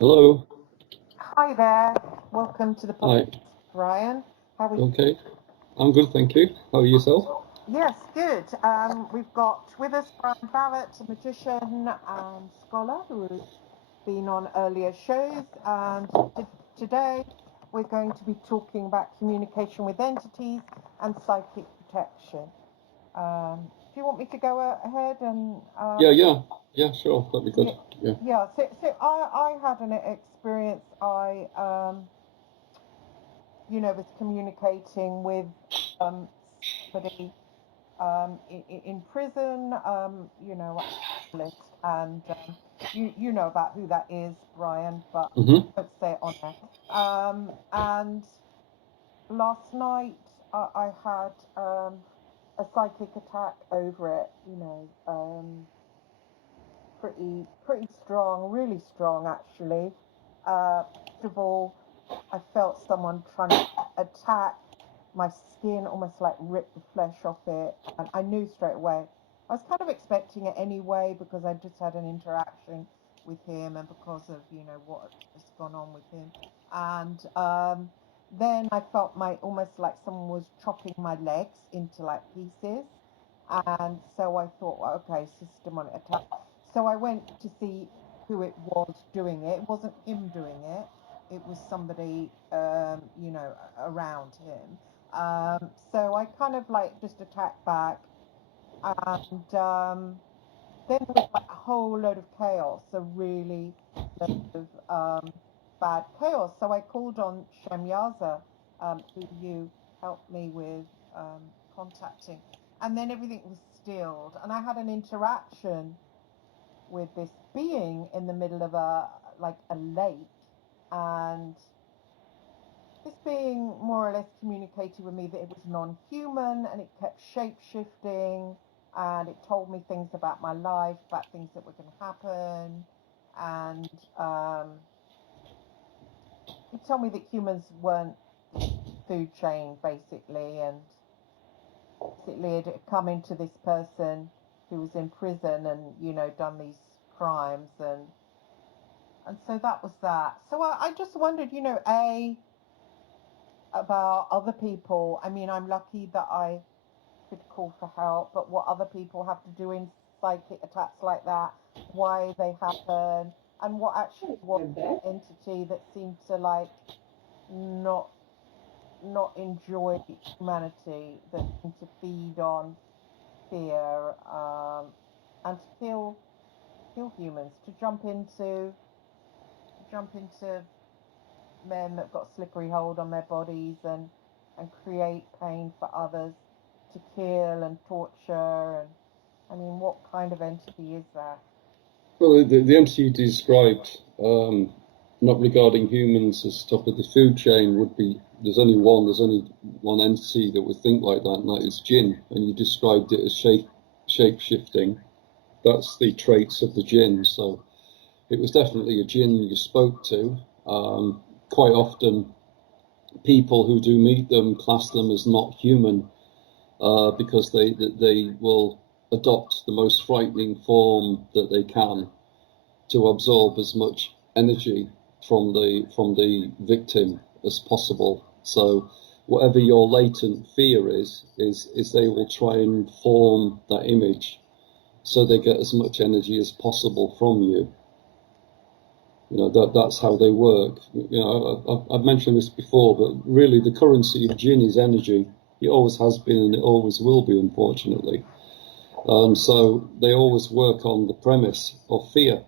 Hello. Hi there. Welcome to the Hi. podcast, Ryan. How are you? Okay. I'm good, thank you. How are yourself? Yes, good. We've got with us Brian Barrot, a magician and scholar who's been on earlier shows. And today we're going to be talking about communication with entities and psychic protection. Do you want me to go ahead and Yeah, yeah. Yeah, sure. That'd be good. yeah, Yeah. yeah. So I had an experience. I was communicating with somebody in prison, list, and you know about who that is, Brian, but Mm-hmm. don't say it on there. And last night I had a psychic attack over it, pretty strong, really strong actually. First of all, I felt someone trying to attack my skin, almost like rip the flesh off it. And I knew straight away. I was kind of expecting it anyway because I just had an interaction with him and because of, what has gone on with him. And then I felt my almost like someone was chopping my legs into like pieces. And so I thought, well, okay, system attack. So I went to see who it was doing it. It wasn't him doing it. It was somebody, around him. So I kind of like just attacked back, and then there was like a whole load of chaos, a really load of bad chaos. So I called on Shemyaza, who you helped me with contacting, and then everything was stilled, and I had an interaction with this being in the middle of a lake, and this being more or less communicated with me that it was non-human and it kept shape-shifting, and it told me things about my life, about things that were going to happen, and it told me that humans weren't food chain basically, and basically it had come into this person who was in prison and done these crimes, and so that was that. So I just wondered, about other people. I mean, I'm lucky that I could call for help, but what other people have to do in psychic attacks like that, why they happen, and what actually was the entity that seemed to like not not enjoy humanity, that seemed to feed on fear, and to kill humans, to jump into men that got slippery hold on their bodies and create pain for others, to kill and torture. And I mean, what kind of entity is that? Well, the MC you described, not regarding humans as top of the food chain, would be there's only one entity that would think like that, and that is Djinn. And you described it as shape shifting. That's the traits of the Djinn. So it was definitely a Djinn you spoke to. Quite often, people who do meet them class them as not human, because they will adopt the most frightening form that they can to absorb as much energy from the victim as possible. So whatever your latent fear is they will try and form that image so they get as much energy as possible from you. That's how they work. I've mentioned this before, but really the currency of Djinn is energy. It always has been and it always will be, unfortunately. So they always work on the premise of fear,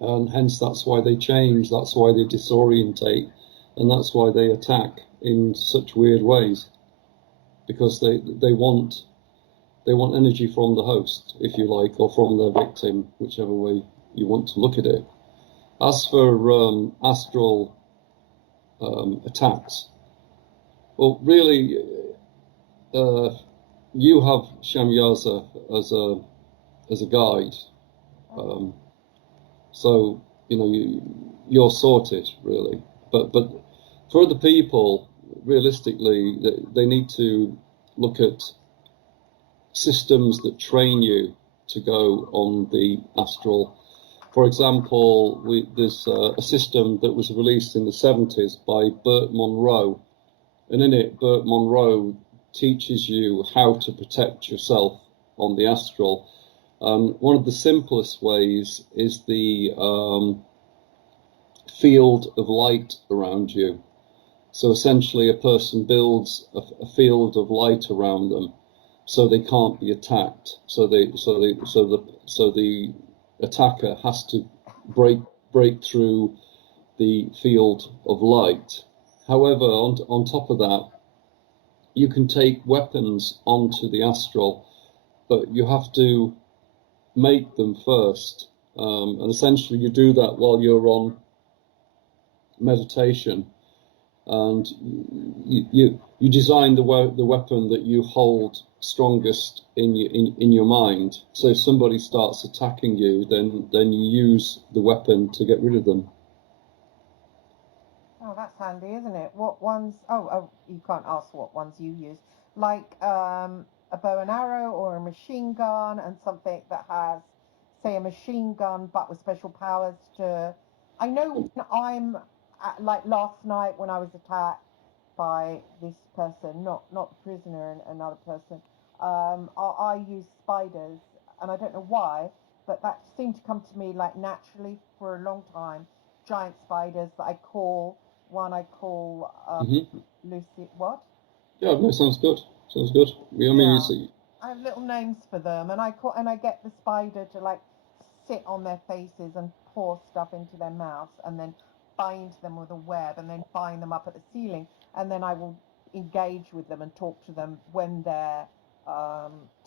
and hence that's why they change, that's why they disorientate, and that's why they attack in such weird ways, because they want energy from the host, if you like, or from their victim, whichever way you want to look at it. As for astral attacks, well, really, uh, you have Shamyaza as a guide, Okay. um, so you're sorted, really. But for other people, realistically, they need to look at systems that train you to go on the astral For example, there's a system that was released in the 70s by Burt Monroe, and in it, Burt Monroe teaches you how to protect yourself on the astral. One of the simplest ways is the field of light around you. So essentially, a person builds a field of light around them, so they can't be attacked. So the attacker has to break through the field of light. However, on top of that, you can take weapons onto the astral, but you have to make them first. And essentially, you do that while you're on meditation, and you design the weapon that you hold strongest in your mind. So if somebody starts attacking you, then you use the weapon to get rid of them. Oh, that's handy, isn't it? What ones? Oh, you can't ask what ones you use. Like a bow and arrow or a machine gun, and something that has, say, a machine gun but with special powers to. I know when I'm like last night when I was attacked by this person, not the prisoner, and another person. I use spiders, and I don't know why, but that seemed to come to me like naturally for a long time. Giant spiders that I call. One I call Lucy. What? Yeah, no, sounds good. Sounds good. I mean, Yeah. I have little names for them, and I get the spider to like sit on their faces and pour stuff into their mouths, and then bind them with a web, and then bind them up at the ceiling, and then I will engage with them and talk to them when they're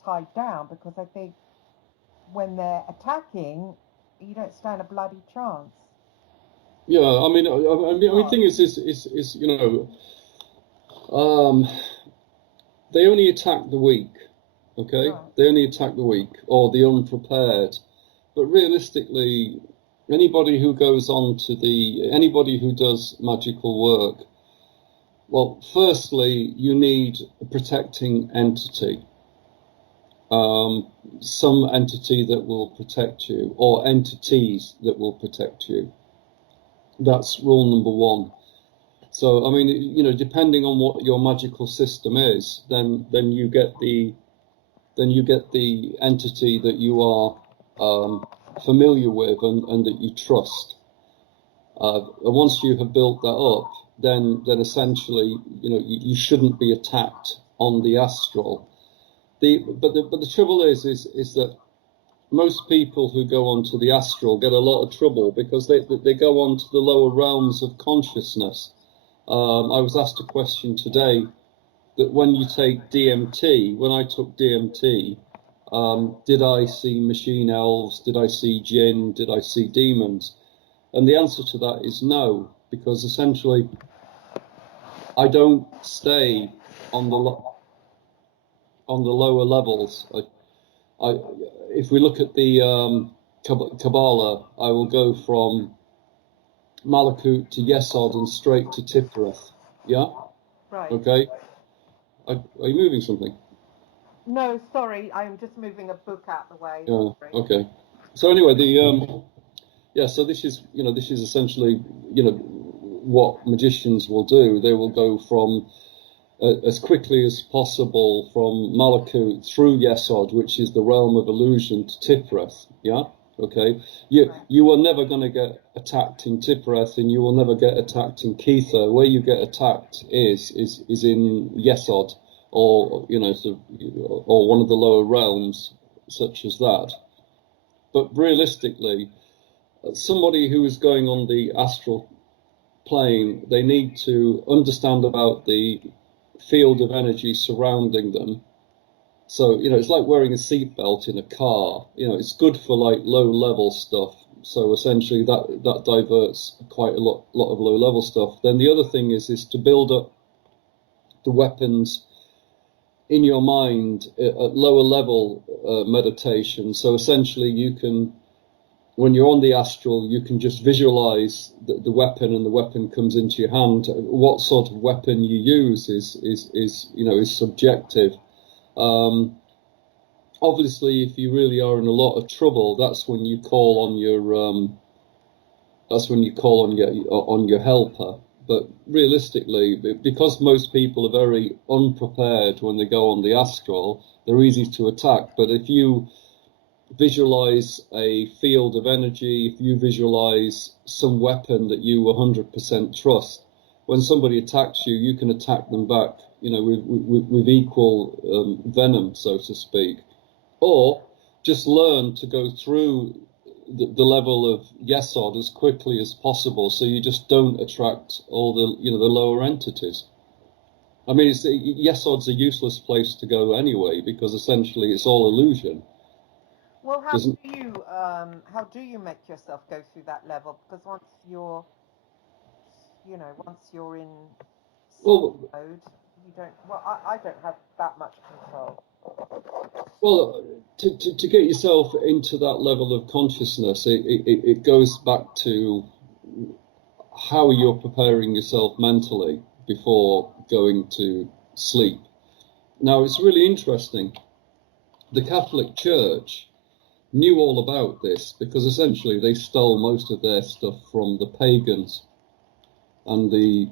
tied down, because I think when they're attacking, you don't stand a bloody chance. yeah. I mean, the thing is they only attack the weak. Okay, Right. they only attack the weak or the unprepared. But realistically, anybody who does magical work, well, firstly, you need a protecting entity, some entity that will protect you, or entities that will protect you. That's rule number one. So, I mean, depending on what your magical system is, then you get the entity that you are familiar with and that you trust. And once you have built that up, then essentially, you shouldn't be attacked on the astral. But the trouble is that most people who go onto the astral get a lot of trouble because they go on to the lower realms of consciousness. I was asked a question today that when you take DMT, when I took DMT, did I see machine elves? Did I see Djinn? Did I see demons? And the answer to that is no, because essentially I don't stay on the lower levels. If we look at the Kabbalah, I will go from Malakut to Yesod and straight to Tiphareth. Yeah? Right. Okay. Are you moving something? No, sorry, I'm just moving a book out the way. Yeah. Sorry. Okay. So anyway, so this is essentially what magicians will do. They will go from as quickly as possible from Malakut through Yesod, which is the realm of illusion, to Tiphareth. Yeah. Okay. You are never going to get attacked in Tiphareth, and you will never get attacked in Kether. Where you get attacked is in Yesod, or or one of the lower realms, such as that. But realistically, somebody who is going on the astral plane, they need to understand about the field of energy surrounding them. So, it's like wearing a seatbelt in a car. It's good for like low level stuff. So essentially that diverts quite a lot of low level stuff. Then the other thing is to build up the weapons in your mind at lower level meditation. So essentially you can, when you're on the astral, you can just visualize the weapon, and the weapon comes into your hand. What sort of weapon you use is subjective. obviously, if you really are in a lot of trouble, that's when you call on your helper. But realistically, because most people are very unprepared when they go on the astral, they're easy to attack. But if you visualize a field of energy, if you visualize some weapon that you 100% trust, when somebody attacks you, you can attack them back, with equal venom, so to speak. Or just learn to go through the level of Yesod as quickly as possible, so you just don't attract all the lower entities. I mean, Yesod's a useless place to go anyway, because essentially it's all illusion. Well, how do you make yourself go through that level? Because once you're in Well, mode, you don't. Well, I don't have that much control. Well, to get yourself into that level of consciousness, it goes back to how you're preparing yourself mentally before going to sleep. Now, it's really interesting. The Catholic Church knew all about this because essentially they stole most of their stuff from the pagans and the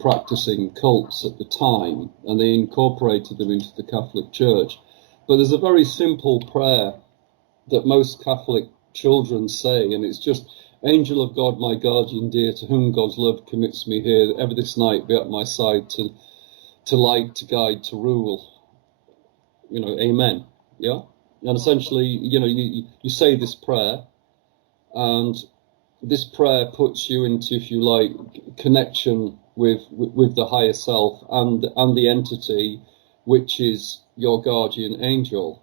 practicing cults at the time, and they incorporated them into the Catholic Church. But there's a very simple prayer that most Catholic children say, and it's just, "Angel of God, my guardian dear, to whom God's love commits me here, ever this night be at my side, to light, to guide, to rule." Amen. Yeah. And essentially, you say this prayer, and this prayer puts you into, if you like, connection with the higher self and the entity, which is your guardian angel.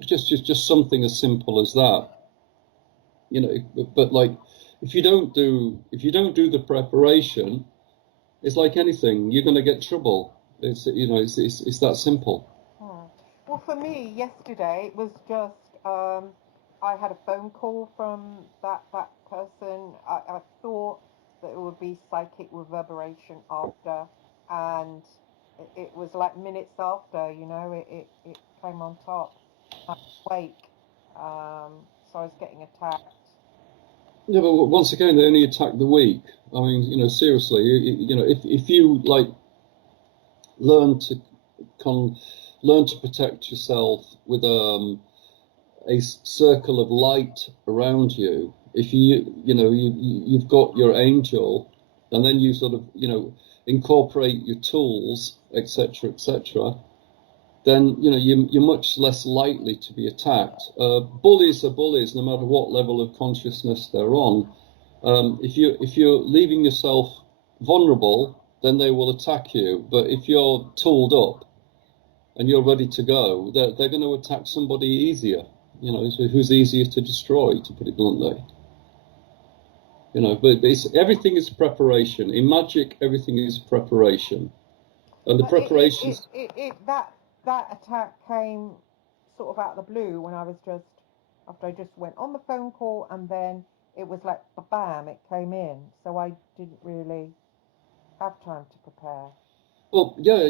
Just something as simple as that. But like, if you don't do the preparation, it's like anything, you're going to get trouble. It's that simple. Well, for me, yesterday it was just I had a phone call from that person. I thought that it would be psychic reverberation after, and it was like minutes after. It came on top. I was awake, so I was getting attacked. Yeah, but once again, they only attack the weak. I mean, seriously, if you like learn to protect yourself with a circle of light around you. If you've got your angel, and then you sort of incorporate your tools, etc., etc., then you're much less likely to be attacked. Bullies are bullies, no matter what level of consciousness they're on. If you're leaving yourself vulnerable, then they will attack you. But if you're tooled up and you're ready to go, they're going to attack somebody easier. Who's easier to destroy, to put it bluntly. But everything is preparation. In magic, everything is preparation, and the preparations. That attack came sort of out of the blue when after I just went on the phone call, and then it was like bam, it came in. So I didn't really have time to prepare. Well, yeah,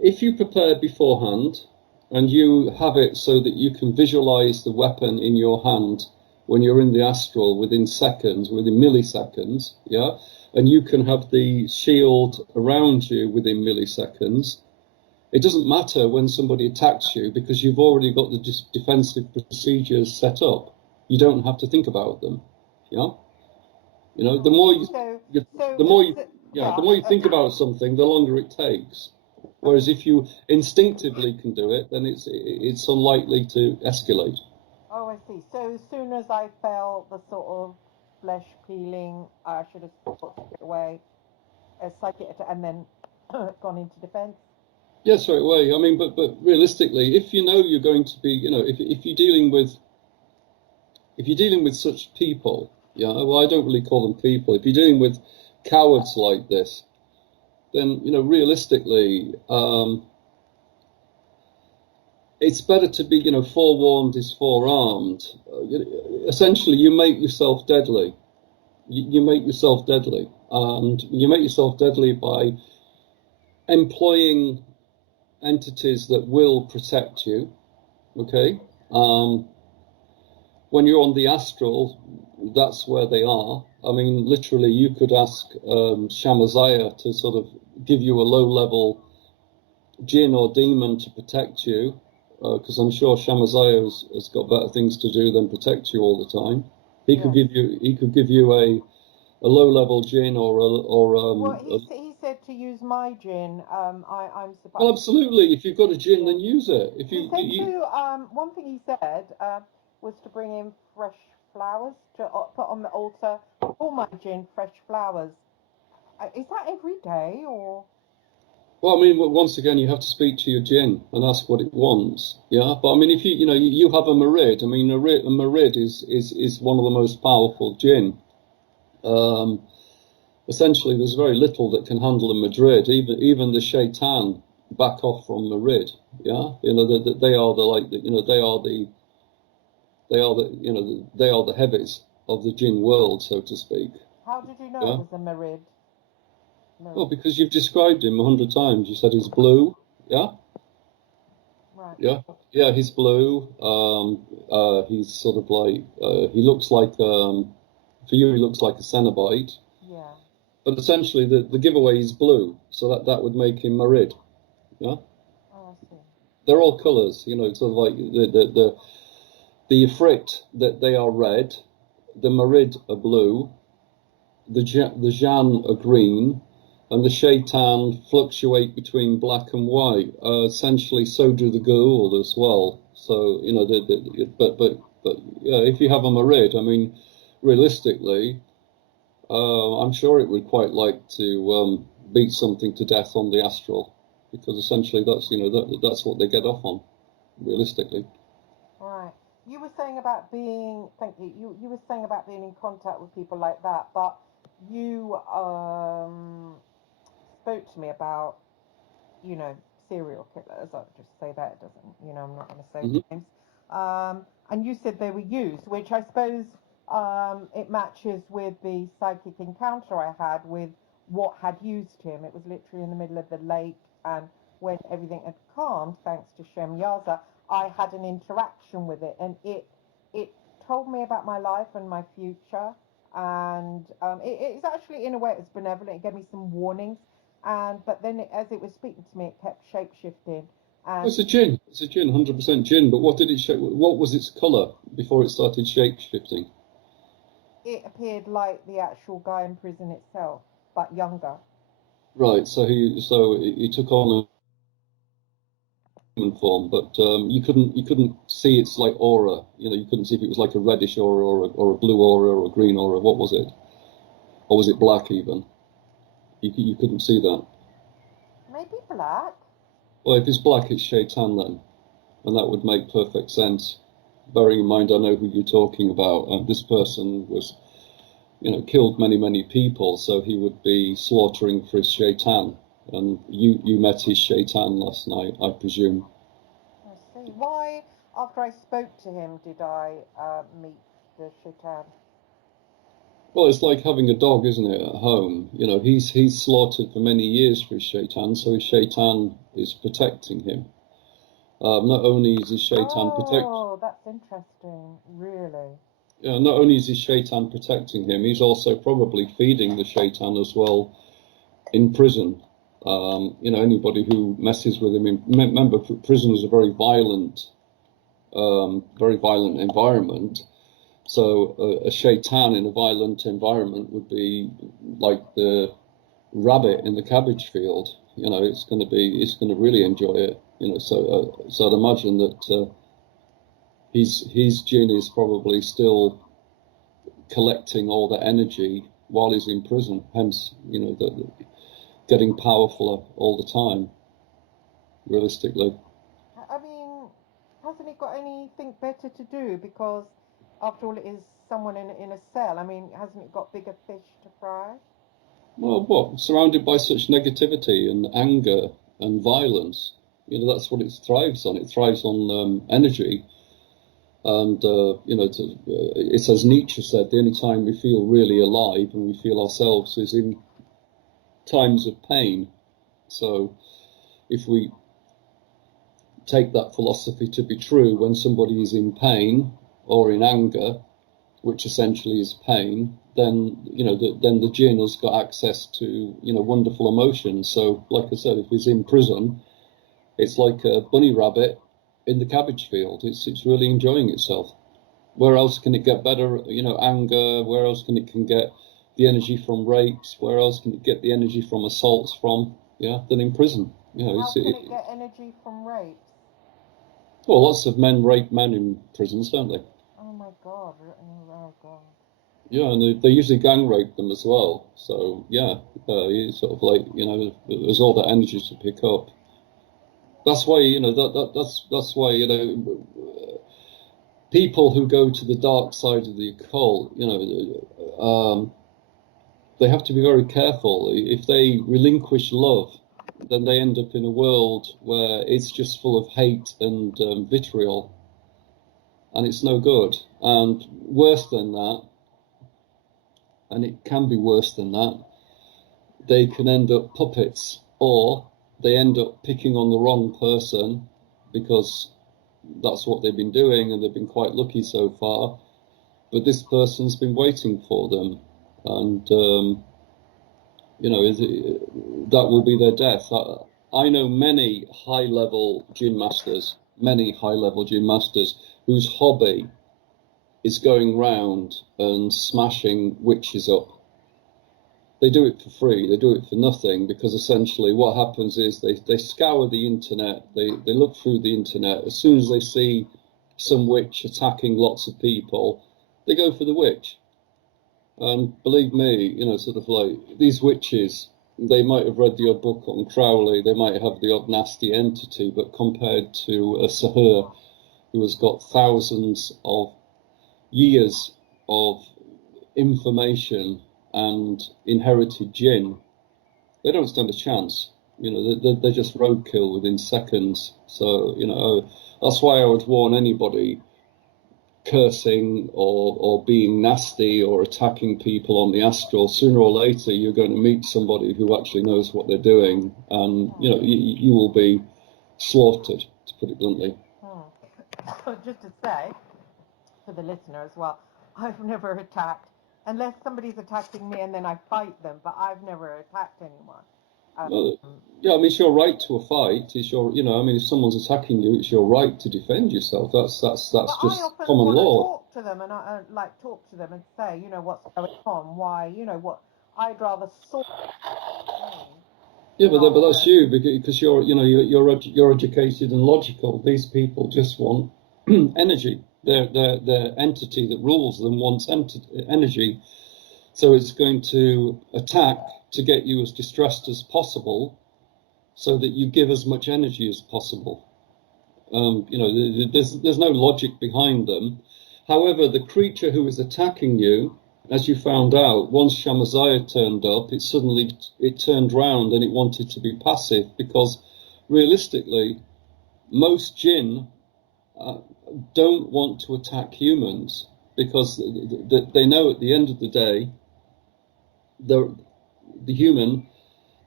if you prepare beforehand and you have it so that you can visualize the weapon in your hand when you're in the astral within seconds, within milliseconds, yeah, and you can have the shield around you within milliseconds, it doesn't matter when somebody attacks you because you've already got the defensive procedures set up. You don't have to think about them, yeah. The more you think about something, the longer it takes. Whereas if you instinctively can do it, then it's unlikely to escalate. Oh, I see. So as soon as I felt the sort of flesh peeling, I should have thought straight away, psychic attack, and then gone into defense. Yeah, straight away. I mean, but realistically, if you know you're going to be, if you're dealing with such people, yeah, well, I don't really call them people. If you're dealing with cowards like this, then realistically, it's better to be, forewarned is forearmed. Essentially, you make yourself deadly. You make yourself deadly, and you make yourself deadly by employing entities that will protect you. Okay. When you're on the astral, that's where they are. I mean, literally, you could ask Shamazaya to sort of give you a low-level Djinn or demon to protect you, because I'm sure Shamazaya has got better things to do than protect you all the time. He could give you a low-level Djinn he said to use my Djinn. I'm surprised. Well, absolutely. If you've got a Djinn, then use it. If he said one thing he said was to bring in fresh flowers to put on the altar. All my Djinn, fresh flowers. Is that every day or? Well, I mean, once again, you have to speak to your Djinn and ask what it wants. Yeah, but I mean, if you have a Marid. I mean, a Marid is one of the most powerful Djinn. Essentially, there's very little that can handle a Madrid. Even the Shaitan back off from Marid. Yeah, they are the heavies of the Djinn world, so to speak. How did you know it was a Marid? Well, because you've described him 100 times. You said he's blue. Yeah. Right. Yeah. He's blue. He's sort of like he looks like for you he looks like a Cenobite. Yeah. But essentially, the giveaway is blue, so that would make him Marid. Yeah. Oh, I see. They're all colours, sort of like the Ifrit that they are red, the Marid are blue, the Djinn are green, and the Shaitan fluctuate between black and white. Essentially, so do the Ghoul as well. So but yeah, if you have a Marid, I mean, realistically. I'm sure it would quite like to beat something to death on the astral, because essentially that's what they get off on, realistically. Right. You were saying about being, thank you. You were saying about being in contact with people like that, but you spoke to me about, serial killers. I'll just say that it doesn't, I'm not going to say names. And you said they were used, which I suppose it matches with the psychic encounter I had with what had used him. It was literally in the middle of the lake, and when everything had calmed, thanks to Shem Yaza, I had an interaction with it, and it told me about my life and my future. And it's actually, in a way, it was benevolent. It gave me some warnings, but then as it was speaking to me, it kept shape shifting. And It's a Djinn. It's a Djinn, 100% Djinn. But what did it show? What was its colour before it started shape shifting? it appeared like the actual guy in prison itself, but younger. Right. So he took on a human form, but you couldn't see its like aura. You couldn't see if it was like a reddish aura or a blue aura or a green aura. What was it? Or was it black even? You couldn't see that. Maybe black. Well, if it's black, it's Shaitan then, and that would make perfect sense. Bearing in mind, I know who you're talking about. This person was, killed many, many people, so he would be slaughtering for his Shaitan. And you met his Shaitan last night, I presume. I see. Why, after I spoke to him, did I meet the shaitan? Well, it's like having a dog, isn't it, at home? He's slaughtered for many years for his Shaitan, so his Shaitan is protecting him. Not only is his Shaitan Oh, that's interesting. Really? not only is his Shaitan protecting him, he's also probably feeding the Shaitan as well in prison. Anybody who messes with him. Remember, prison is a very violent environment. So a Shaitan in a violent environment would be like the rabbit in the cabbage field. It's going to really enjoy it. So I'd imagine that his Djinn is probably still collecting all that energy while he's in prison. Hence, getting powerful all the time. Realistically. I mean, hasn't he got anything better to do? Because after all, it is someone in a cell. I mean, hasn't it got bigger fish to fry? Well, what? Surrounded by such negativity and anger and violence, that's what it thrives on. It thrives on energy. And, it's as Nietzsche said, the only time we feel really alive and we feel ourselves is in times of pain. So if we take that philosophy to be true when somebody is in pain or in anger, which essentially is pain, then then the Djinn has got access to wonderful emotions. So, like I said, if he's in prison, it's like a bunny rabbit in the cabbage field. It's really enjoying itself. Where else can it get better? Anger. Where else can it get the energy from rapes? Where else can it get the energy from assaults from? Than in prison. How can it get energy from rapes? Well, lots of men rape men in prisons, don't they? Oh my God! Oh God! Yeah, and they usually gang rape them as well. So it's sort of like there's all that energy to pick up. That's why that's why people who go to the dark side of the occult, they have to be very careful. If they relinquish love, then they end up in a world where it's just full of hate and vitriol, and it's no good. And worse than that, and it can be worse than that, they can end up puppets, or they end up picking on the wrong person because that's what they've been doing and they've been quite lucky so far. But this person's been waiting for them, and that will be their death. I know many high-level Djinn masters, whose hobby is going round and smashing witches up. They do it for free, they do it for nothing, because essentially what happens is they scour the internet, they look through the internet. As soon as they see some witch attacking lots of people, they go for the witch. And believe me, sort of like these witches, they might have read the odd book on Crowley, they might have the odd nasty entity, but compared to a Sahur who has got thousands of years of information and inherited Djinn, they don't stand a chance. They're just roadkill within seconds. So, that's why I would warn anybody cursing or being nasty or attacking people on the astral. Sooner or later, you're going to meet somebody who actually knows what they're doing, and you will be slaughtered, to put it bluntly. Just to say, for the listener as well, I've never attacked, unless somebody's attacking me and then I fight them, but I've never attacked anyone. It's your right to a fight. It's your, if someone's attacking you, it's your right to defend yourself. That's just common law. Talk to them and talk to them and say, what's going on, why, what I'd rather sort. Yeah, but that's you, because you're educated and logical. These people just want energy. Their entity that rules them wants energy, so it's going to attack to get you as distressed as possible, so that you give as much energy as possible. There's no logic behind them. However, the creature who is attacking you, as you found out, once Shamaziah turned up, it turned round and it wanted to be passive, because realistically, most Djinn don't want to attack humans, because they know at the end of the day, the human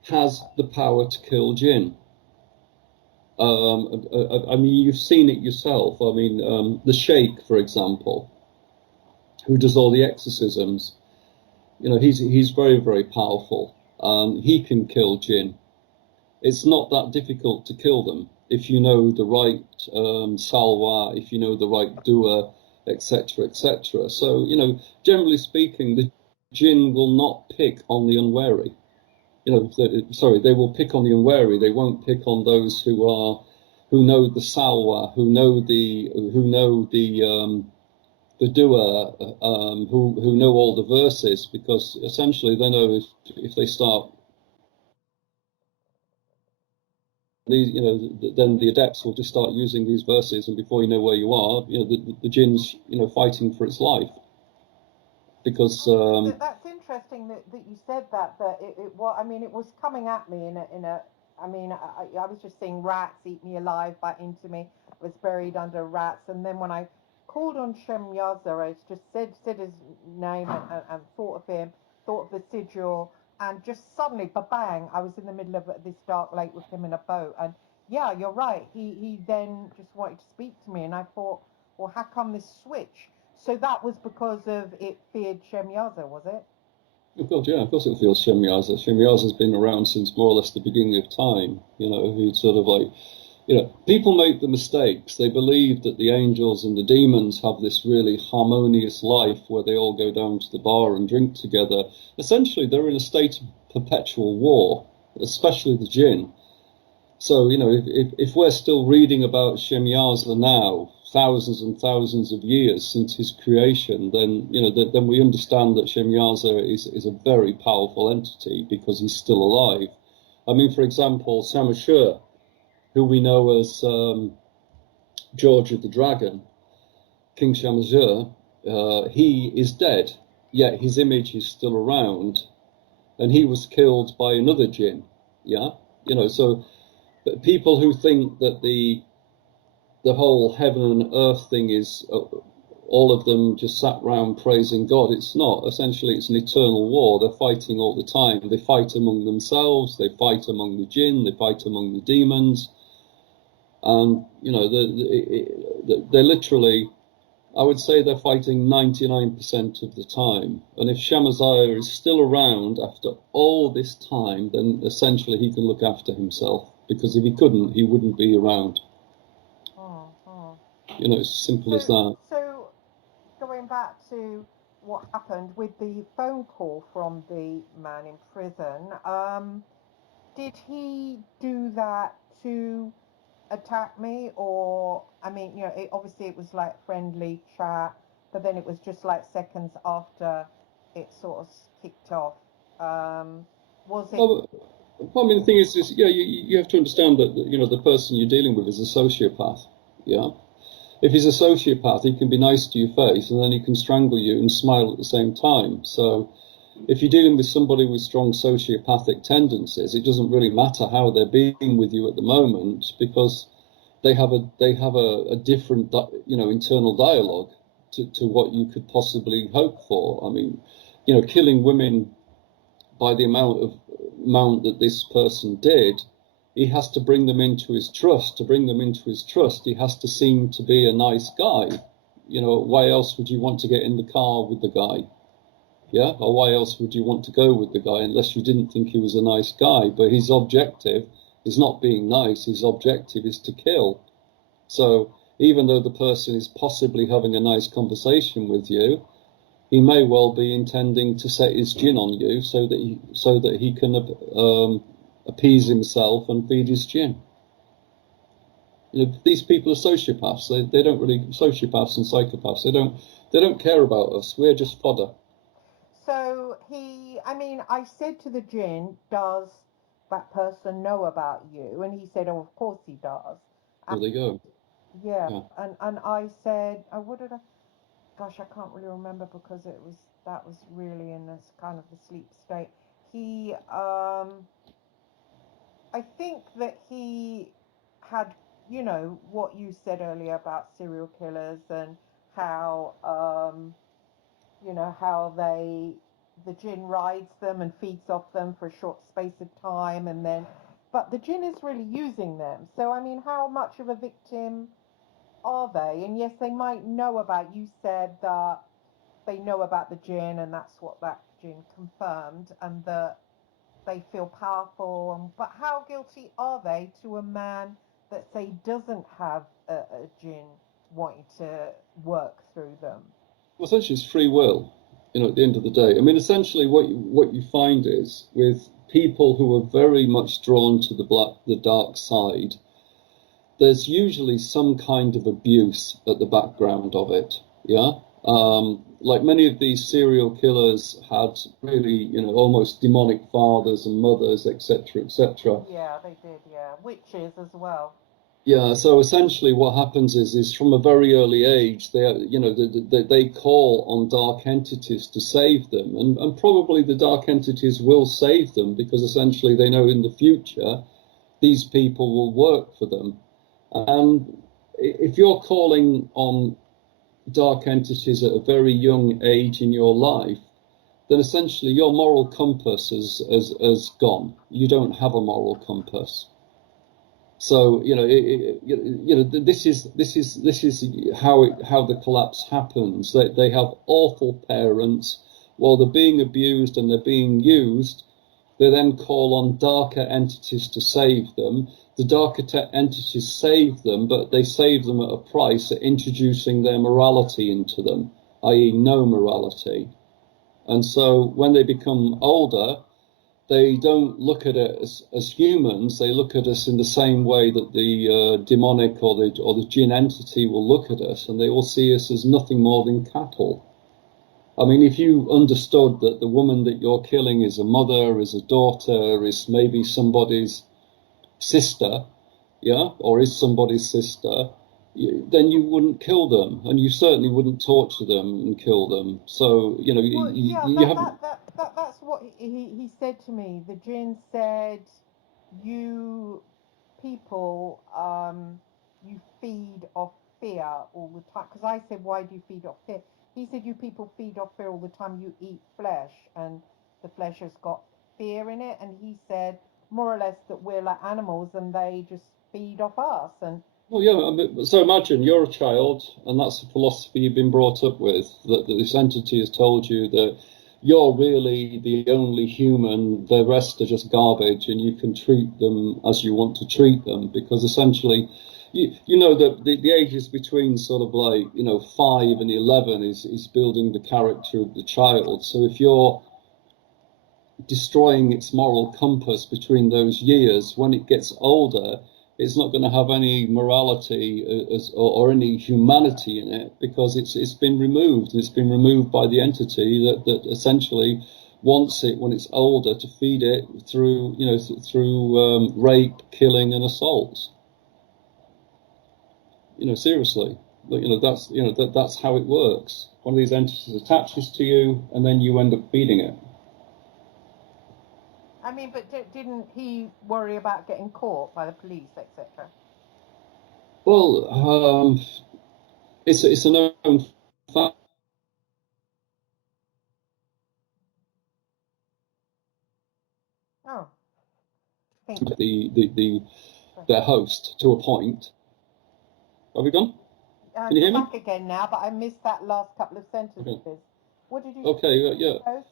has the power to kill Djinn. You've seen it yourself. The Sheikh, for example, who does all the exorcisms, he's very, very powerful. He can kill Djinn. It's not that difficult to kill them if you know the right salwa, if you know the right dua, etc., etc. So, generally speaking, the Djinn will not pick on the unwary. They will pick on the unwary. They won't pick on those who know the salwa, who know the dua, who know all the verses, because essentially they know if they start these, then the adepts will just start using these verses, and before you know where you are, the Djinn's fighting for its life. Because that's interesting that you said that it was coming at me in a I was just seeing rats eat me alive, bite into me. I was buried under rats, and then when I called on Shem Yaza, I just said his name and thought of him, thought of the sigil, and just suddenly, ba-bang, I was in the middle of this dark lake with him in a boat. And yeah, you're right. He then just wanted to speak to me, and I thought, well, how come this switch? So that was because of it feared Shemyaza, was it? Of course, yeah, of course it feels Shemyaza. Shemyaza's been around since more or less the beginning of time. He's sort of like, people make the mistakes. They believe that the angels and the demons have this really harmonious life where they all go down to the bar and drink together. Essentially, they're in a state of perpetual war, especially the Djinn. So, if we're still reading about Shemyaza now, thousands and thousands of years since his creation, then, then we understand that Shemyaza is a very powerful entity because he's still alive. I mean, for example, Samashur, who we know as George of the Dragon, King Shamashur, he is dead, yet his image is still around, and he was killed by another Djinn. Yeah, so people who think that the whole heaven and earth thing is all of them just sat round praising God. It's not. Essentially, it's an eternal war. They're fighting all the time. They fight among themselves. They fight among the Djinn. They fight among the demons. And, they're literally, I would say they're fighting 99% of the time. And if Shamaziah is still around after all this time, then essentially he can look after himself. Because if he couldn't, he wouldn't be around. Oh, oh. It's as simple as that. So going back to what happened with the phone call from the man in prison, did he do that to attack me, or I mean, obviously it was like friendly chat, but then it was just like seconds after it sort of kicked off. Was it? Well, I mean, the thing is yeah, you have to understand that, the person you're dealing with is a sociopath. Yeah. If he's a sociopath, he can be nice to your face and then he can strangle you and smile at the same time. So if you're dealing with somebody with strong sociopathic tendencies, it doesn't really matter how they're being with you at the moment because they have a different, internal dialogue to what you could possibly hope for. I mean, killing women by the amount that this person did, he has to bring them into his trust. To bring them into his trust, he has to seem to be a nice guy. Why else would you want to get in the car with the guy? Yeah, or why else would you want to go with the guy unless you didn't think he was a nice guy? But his objective is not being nice. His objective is to kill. So even though the person is possibly having a nice conversation with you, he may well be intending to set his Djinn on you so that he can appease himself and feed his Djinn. These people are sociopaths. They don't really, sociopaths and psychopaths. They don't care about us. We're just fodder. So I mean, I said to the Djinn, does that person know about you? And he said, oh, of course he does. There they go. Yeah, Yeah. and I said, oh, what did I? Gosh, I can't really remember because that was really in this kind of the sleep state. He, I think that he had, what you said earlier about serial killers and how, how the Djinn rides them and feeds off them for a short space of time, and then, but the Djinn is really using them. So I mean, how much of a victim are they? And yes, they might know about, you said that they know about the Djinn, and that's what that Djinn confirmed, and that they feel powerful. But how guilty are they to a man that, say, doesn't have a Djinn wanting to work through them? Well, essentially, it's free will. At the end of the day, I mean, essentially, what you find is with people who are very much drawn to the dark side, there's usually some kind of abuse at the background of it. Yeah. Like many of these serial killers had really, almost demonic fathers and mothers, etc., etc. Yeah, they did. Yeah, witches as well. Yeah, so essentially what happens is from a very early age, they call on dark entities to save them. And probably the dark entities will save them because essentially they know in the future these people will work for them. And if you're calling on dark entities at a very young age in your life, then essentially your moral compass has gone. You don't have a moral compass. So this is how the collapse happens. They have awful parents. While they're being abused and they're being used, they then call on darker entities to save them. The darker entities save them, but they save them at a price at introducing their morality into them, i.e. no morality. And so when they become older, they don't look at it as humans. They look at us in the same way that the demonic or the Djinn entity will look at us, and they will see us as nothing more than cattle. I mean, if you understood that the woman that you're killing is a mother, is a daughter, is maybe somebody's sister, yeah, or is somebody's sister, then you wouldn't kill them, and you certainly wouldn't torture them and kill them. So, you know, Well, yeah, you have. that's what he said to me. The Djinn said, you people, you feed off fear all the time. Because I said, why do you feed off fear? He said, you people feed off fear all the time. You eat flesh, and the flesh has got fear in it. And he said, more or less, that we're like animals, and they just feed off us. And Well, yeah. I mean, so imagine you're a child, and that's the philosophy you've been brought up with. That this entity has told you that you're really the only human. The rest are just garbage, and you can treat them as you want to treat them. Because essentially, you know that the ages between sort of like 5 and 11 is building the character of the child. So if you're destroying its moral compass between those years, when it gets older, it's not going to have any morality or any humanity in it, because it's been removed. It's been removed by the entity that essentially wants it, when it's older, to feed it through rape, killing, and assaults. Seriously. That's how it works. One of these entities attaches to you, and then you end up feeding it. I mean, but didn't he worry about getting caught by the police, etc.? Well, it's a known fact. Oh, I think Their host to a point. Have we gone? Can you hear you're me? back again now, but I missed that last couple of sentences. Okay. What did you Okay. say? Yeah. Host?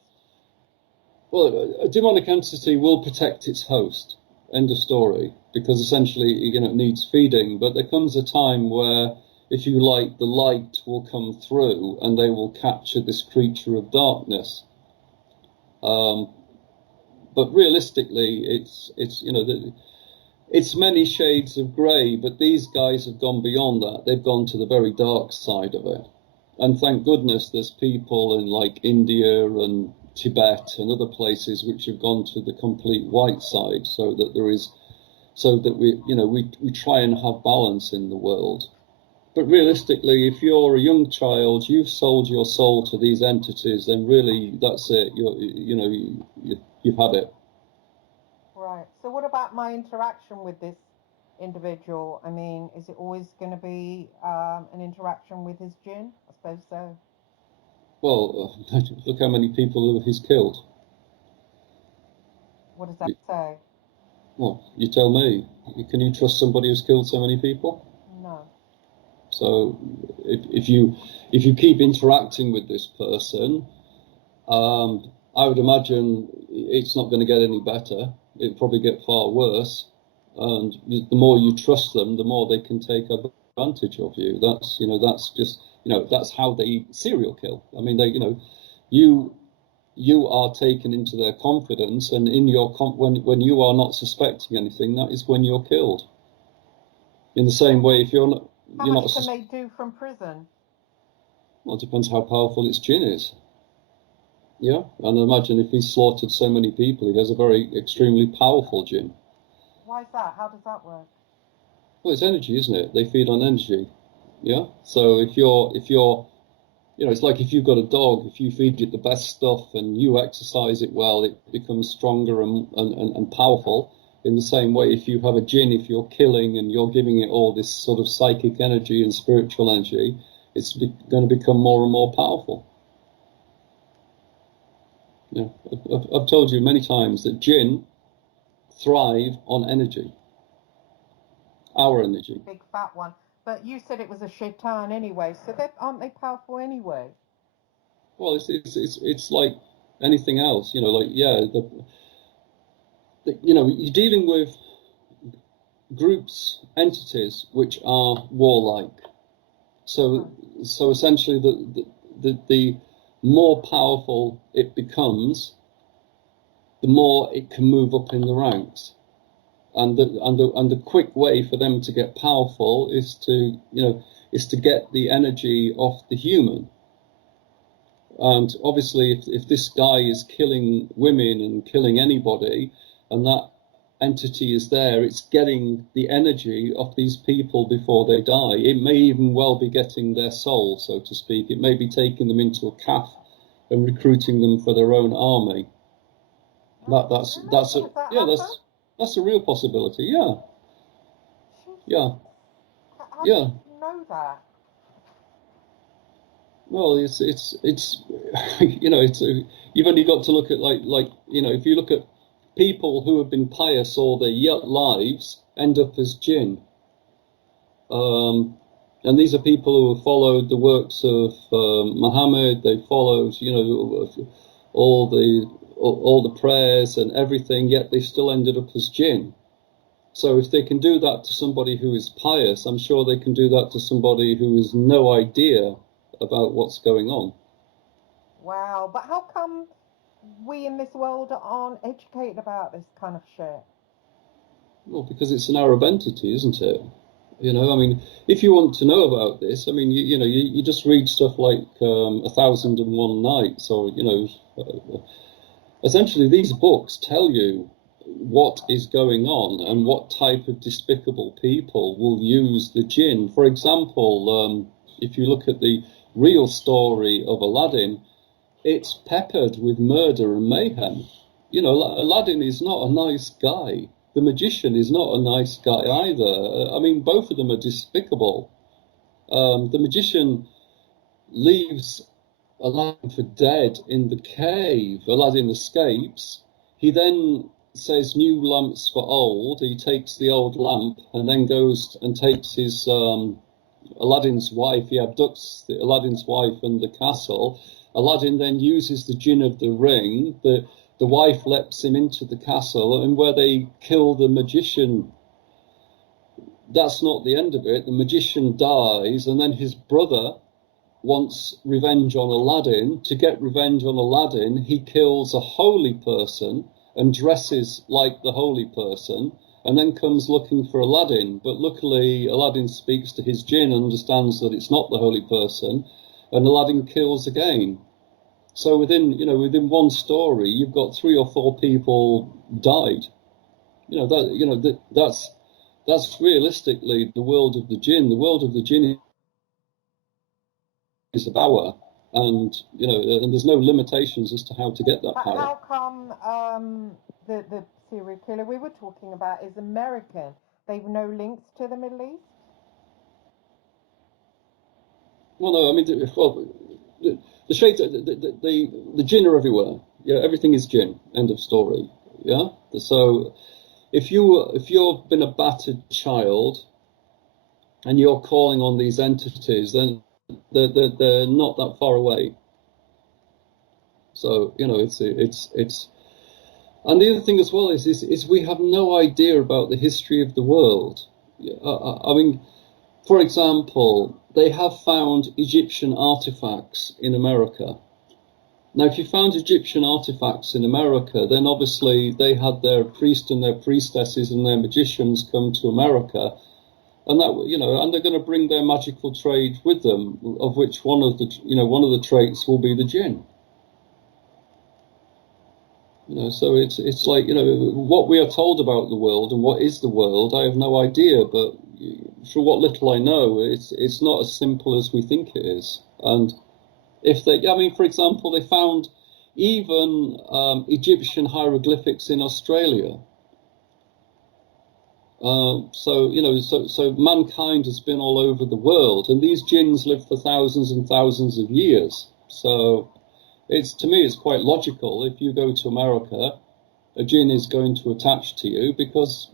Well, a demonic entity will protect its host. End of story. Because essentially, it needs feeding. But there comes a time where, if you like, the light will come through, and they will capture this creature of darkness. But realistically, it's many shades of grey, but these guys have gone beyond that. They've gone to the very dark side of it. And thank goodness there's people in like India and Tibet and other places which have gone to the complete white side, so that we try and have balance in the world. But realistically, if you're a young child, you've sold your soul to these entities, then really that's it. You've had it. Right. So what about my interaction with this individual? I mean, is it always going to be an interaction with his Djinn? I suppose so. Well, look how many people he's killed. What does that say? Well, you tell me. Can you trust somebody who's killed so many people? No. So, if you keep interacting with this person, I would imagine it's not going to get any better. It'll probably get far worse. And the more you trust them, the more they can take advantage of you. That's how they serial kill. I mean, you are taken into their confidence, and in your when you are not suspecting anything, that is when you're killed. In the same way, if you're not, How you're much not. can they do from prison? Well, it depends how powerful its Djinn is. Yeah, and imagine if he's slaughtered so many people, he has a very extremely powerful Djinn. Why is that? How does that work? Well, it's energy, isn't it? They feed on energy. Yeah. So it's like if you've got a dog, if you feed it the best stuff and you exercise it well, it becomes stronger and powerful. In the same way, if you have a Djinn, if you're killing and you're giving it all this sort of psychic energy and spiritual energy, it's going to become more and more powerful. Yeah, I've told you many times that Djinn thrive on energy. our energy. Big fat one. But you said it was a shaitan anyway, so aren't they powerful anyway? Well, it's like anything else, like you're dealing with groups, entities which are warlike. So essentially, the more powerful it becomes, the more it can move up in the ranks. And the quick way for them to get powerful is to get the energy off the human. And obviously, if this guy is killing women and killing anybody, and that entity is there, it's getting the energy of these people before they die. It may even well be getting their soul, so to speak. It may be taking them into a calf and recruiting them for their own army. That's a real possibility. Yeah. Yeah. How Yeah. do you know that? Well, it's you've only got to look at if you look at people who have been pious all their lives end up as Djinn. And these are people who have followed the works of Muhammad. They followed, all the prayers and everything. Yet they still ended up as Djinn. So if they can do that to somebody who is pious, I'm sure they can do that to somebody who has no idea about what's going on. Wow, but how come we in this world aren't educated about this kind of shit? Well, because it's an Arab entity, isn't it? I mean, if you want to know about this, I mean, you just read stuff like 1001 Nights, or essentially these books tell you what is going on and what type of despicable people will use the Djinn. For example, if you look at the real story of Aladdin, it's peppered with murder and mayhem. Aladdin is not a nice guy. The magician is not a nice guy either. I mean, both of them are despicable. The magician leaves Aladdin for dead in the cave. Aladdin escapes. He then says, "New lamps for old." He takes the old lamp and then goes and takes his Aladdin's wife. He abducts Aladdin's wife and the castle. Aladdin then uses the Djinn of the ring. The wife lets him into the castle, and where they kill the magician, that's not the end of it. The magician dies, and then his brother wants revenge on Aladdin. To get revenge on Aladdin, he kills a holy person and dresses like the holy person, and then comes looking for Aladdin. But luckily, Aladdin speaks to his Djinn and understands that it's not the holy person, and Aladdin kills again. So within one story, you've got 3 or 4 people died. That's realistically the world of the Djinn. The world of the Djinn is a power, and there's no limitations as to how to get that power. How come the serial killer we were talking about is American? They've no links to the Middle East? Well, no, I mean, the shades, the Djinn are everywhere. Yeah, everything is Djinn. End of story. Yeah. So if you've been a battered child and you're calling on these entities, then they're not that far away. So it's and the other thing as well is we have no idea about the history of the world. I mean, for example, they have found Egyptian artifacts in America. Now, if you found Egyptian artifacts in America, then obviously they had their priests and their priestesses and their magicians come to America, and and they're going to bring their magical trade with them, of which one of the traits will be the Djinn. So it's like what we are told about the world and what is the world. I have no idea, but for what little I know, it's not as simple as we think it is. And for example, they found even Egyptian hieroglyphics in Australia. So mankind has been all over the world, and these jinns live for thousands and thousands of years. So to me, it's quite logical. If you go to America, a jinn is going to attach to you because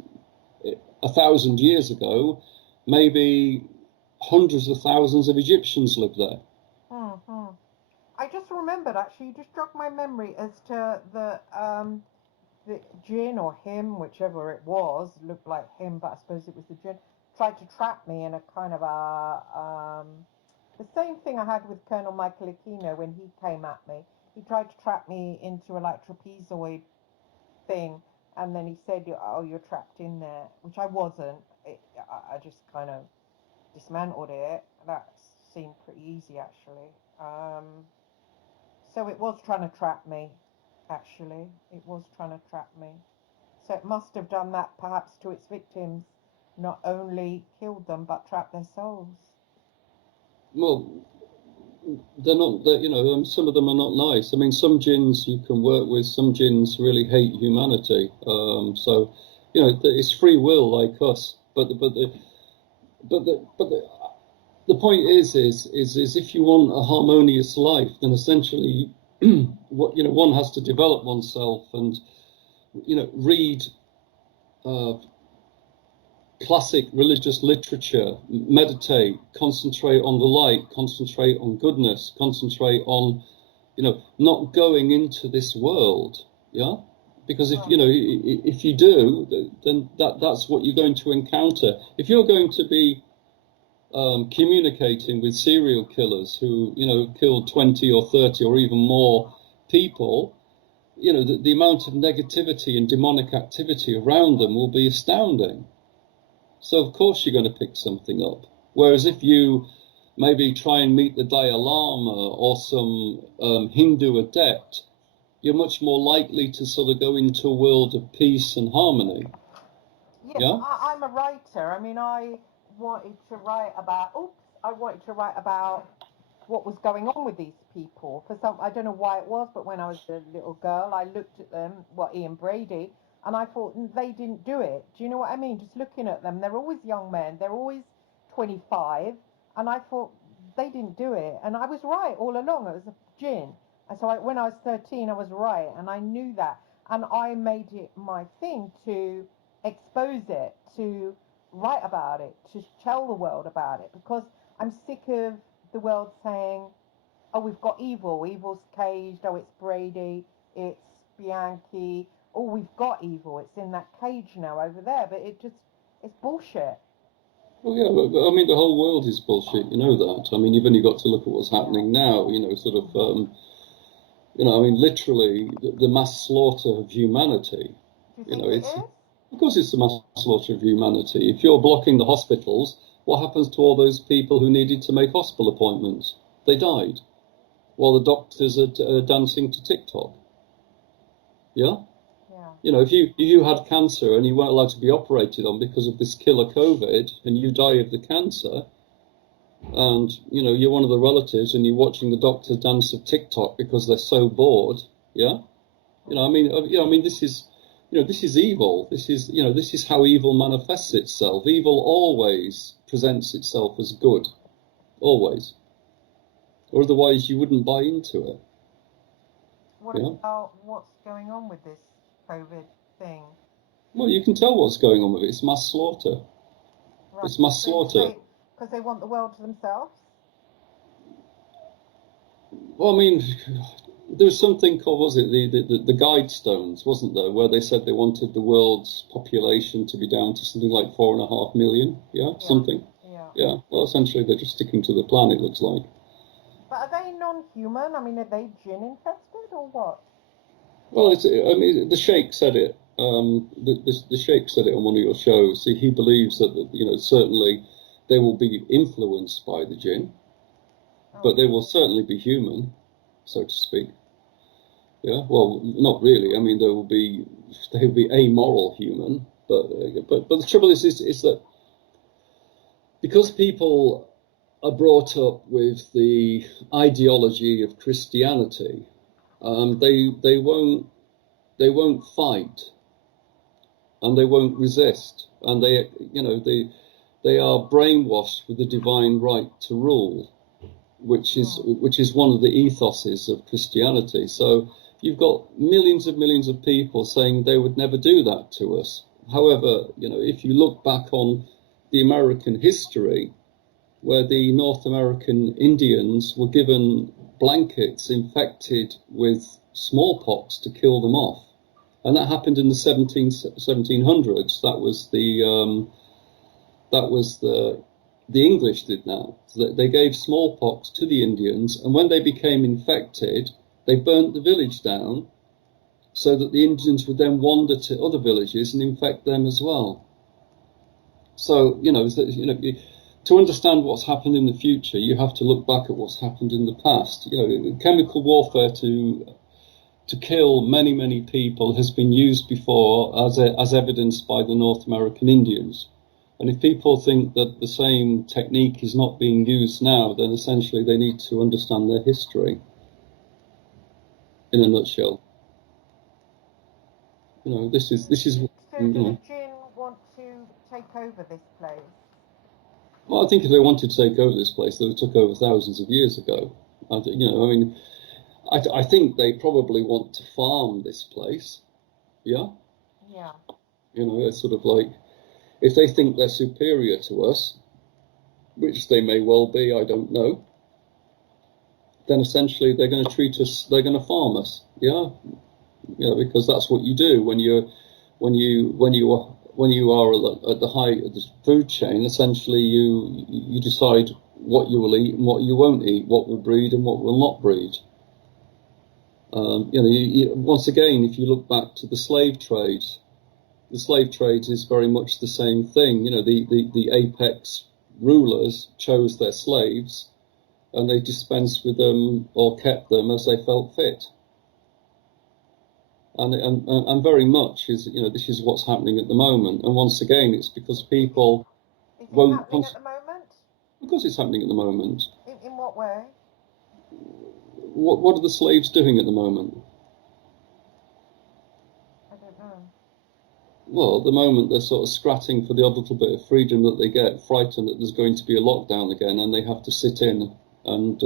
1,000 years ago, maybe hundreds of thousands of Egyptians lived there. Mm-hmm. I just remembered, actually, you just jogged my memory as to the Djinn or him, whichever it was, looked like him, but I suppose it was the Djinn, tried to trap me in a kind of the same thing I had with Colonel Michael Aquino when he came at me. He tried to trap me into a like trapezoid thing, and then he said, "Oh, you're trapped in there," which I wasn't. I just kind of dismantled it. That seemed pretty easy, actually. So it was trying to trap me, actually. It was trying to trap me. So it must have done that perhaps to its victims, not only killed them, but trapped their souls. Well, they're not, some of them are not nice. I mean, some jinns you can work with, some jinns really hate humanity. So, it's free will like us. But the point is if you want a harmonious life, then essentially, one has to develop oneself and, read classic religious literature, meditate, concentrate on the light, concentrate on goodness, concentrate on, not going into this world, yeah? Because if you do, then that's what you're going to encounter. If you're going to be communicating with serial killers who, killed 20 or 30 or even more people, the amount of negativity and demonic activity around them will be astounding. So of course you're going to pick something up. Whereas if you maybe try and meet the Dalai Lama or some Hindu adept, you're much more likely to sort of go into a world of peace and harmony. Yes, Yeah? I'm a writer. I mean, I wanted to write about, what was going on with these people. I don't know why it was, but when I was a little girl, I looked at them, Ian Brady, and I thought they didn't do it. Do you know what I mean? Just looking at them, they're always young men, they're always 25, and I thought they didn't do it. And I was right all along. It was a Djinn. And so when I was 13, I was right, and I knew that. And I made it my thing to expose it, to write about it, to tell the world about it, because I'm sick of the world saying, "Oh, we've got evil. Evil's caged. Oh, it's Brady. It's Bianchi. Oh, we've got evil. It's in that cage now over there." But it's bullshit. Well, yeah, but I mean, the whole world is bullshit, you know that. I mean, you've only got to look at what's happening now, sort of, I mean, literally, the mass slaughter of humanity. Do you think it It's, is? of course, it's the mass slaughter of humanity. If you're blocking the hospitals, what happens to all those people who needed to make hospital appointments? They died while the doctors are dancing to TikTok. Yeah? Yeah. If you had cancer and you weren't allowed to be operated on because of this killer COVID, and you die of the cancer, and you're one of the relatives, and you're watching the doctors dance to TikTok because they're so bored, yeah. I mean, this is, this is evil. This is how evil manifests itself. Evil always presents itself as good, always, or otherwise you wouldn't buy into it. What about what's going on with this COVID thing? Well, you can tell what's going on with it. It's mass slaughter. Right. It's mass slaughter. Because they want the world to themselves? Well, I mean, there was something called, was it the Guidestones, wasn't there, where they said they wanted the world's population to be down to something like 4.5 million, yeah. Something. Yeah. Well, essentially, they're just sticking to the plan, it looks like. But are they non-human? I mean, are they Djinn infested or what? Well, I mean, the Sheikh said it. The Sheikh said it on one of your shows. He believes that certainly they will be influenced by the Djinn, but they will certainly be human, so to speak. Yeah. Well, not really. I mean, they'll be amoral human, but the trouble is that because people are brought up with the ideology of Christianity, they won't fight, and they won't resist, and they are brainwashed with the divine right to rule, which is one of the ethoses of Christianity. So you've got millions of people saying they would never do that to us. However, if you look back on the American history, where the North American Indians were given blankets infected with smallpox to kill them off, and that happened in the 1700s. That was the English did that. So they gave smallpox to the Indians, and when they became infected, they burnt the village down, so that the Indians would then wander to other villages and infect them as well. So to understand what's happened in the future, you have to look back at what's happened in the past. Chemical warfare to kill many, many people has been used before, as evidenced by the North American Indians. And if people think that the same technique is not being used now, then essentially they need to understand their history. In a nutshell, this is. So do the Djinn want to take over this place? Well, I think if they wanted to take over this place, they would have took over thousands of years ago. I think they probably want to farm this place. Yeah. Yeah. It's sort of like, if they think they're superior to us, which they may well be, I don't know, then essentially they're going to treat us, they're going to farm us. Yeah. Because that's what you do when you are at the height of the food chain. Essentially, you decide what you will eat and what you won't eat, what will breed and what will not breed. Once again, if you look back to the slave trade is very much the same thing. The apex rulers chose their slaves, and they dispensed with them or kept them as they felt fit. And very much is, this is what's happening at the moment. And once again, it's because people won't. Is it happening at the moment? Because it's happening at the moment. In what way? What are the slaves doing at the moment? I don't know. Well, at the moment they're sort of scratching for the odd little bit of freedom that they get, frightened that there's going to be a lockdown again, and they have to sit in and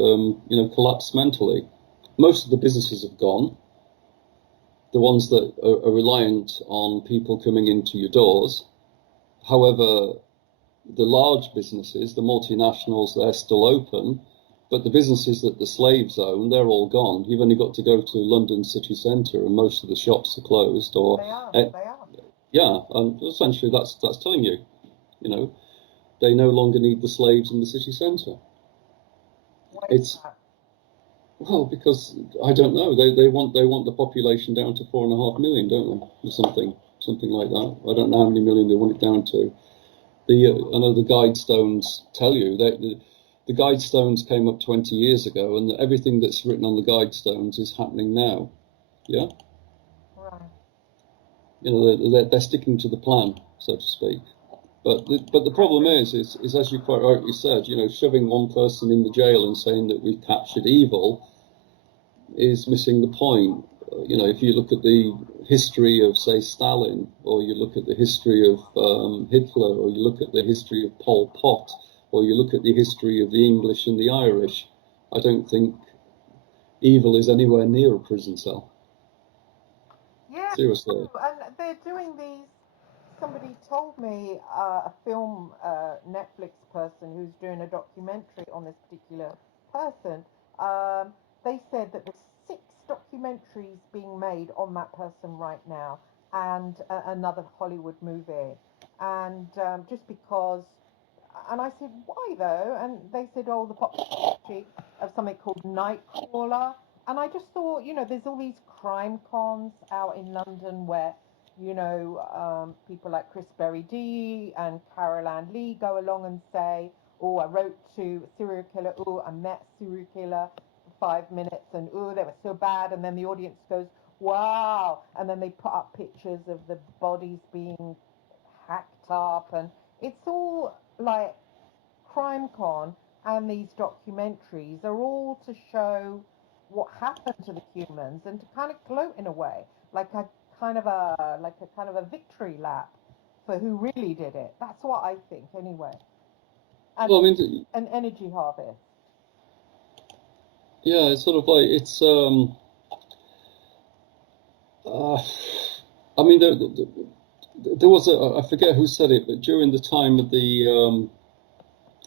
collapse mentally. Most of the businesses have gone. The ones that are reliant on people coming into your doors. However, the large businesses, the multinationals, they're still open, but the businesses that the slaves own, they're all gone. You've only got to go to London city centre, and most of the shops are closed. Or they are. Yeah, and essentially that's telling you, they no longer need the slaves in the city centre. Why is that? Well, because I don't know. They want the population down to 4.5 million, don't they? Or something like that. I don't know how many million they want it down to. I know the guidestones tell you that the guidestones came up 20 years ago, and everything that's written on the guidestones is happening now. Yeah. Right. They're sticking to the plan, so to speak. But the problem is as you quite rightly said, shoving one person in the jail and saying that we've captured evil is missing the point. If you look at the history of, say, Stalin, or you look at the history of Hitler, or you look at the history of Pol Pot, or you look at the history of the English and the Irish, I don't think evil is anywhere near a prison cell. Yeah. Seriously. And they're doing these. Somebody told me a film Netflix person who's doing a documentary on this particular person. They said that there's 6 documentaries being made on that person right now, and another Hollywood movie. And just because, and I said, why though? And they said, oh, the popularity of something called Nightcrawler. And I just thought, there's all these crime cons out in London where, people like Chris Berry-D and Carol Ann Lee go along and say, oh, I wrote to serial killer, oh, I met serial killer for 5 minutes, and oh, they were so bad. And then the audience goes, wow. And then they put up pictures of the bodies being hacked up. And it's all like Crime Con and these documentaries are all to show what happened to the humans and to kind of gloat in a way, like a kind of a victory lap for who really did it. That's what I think, anyway. And Well, I mean, an energy harvest. Yeah, it's sort of like I mean, there was I forget who said it, but during the time of the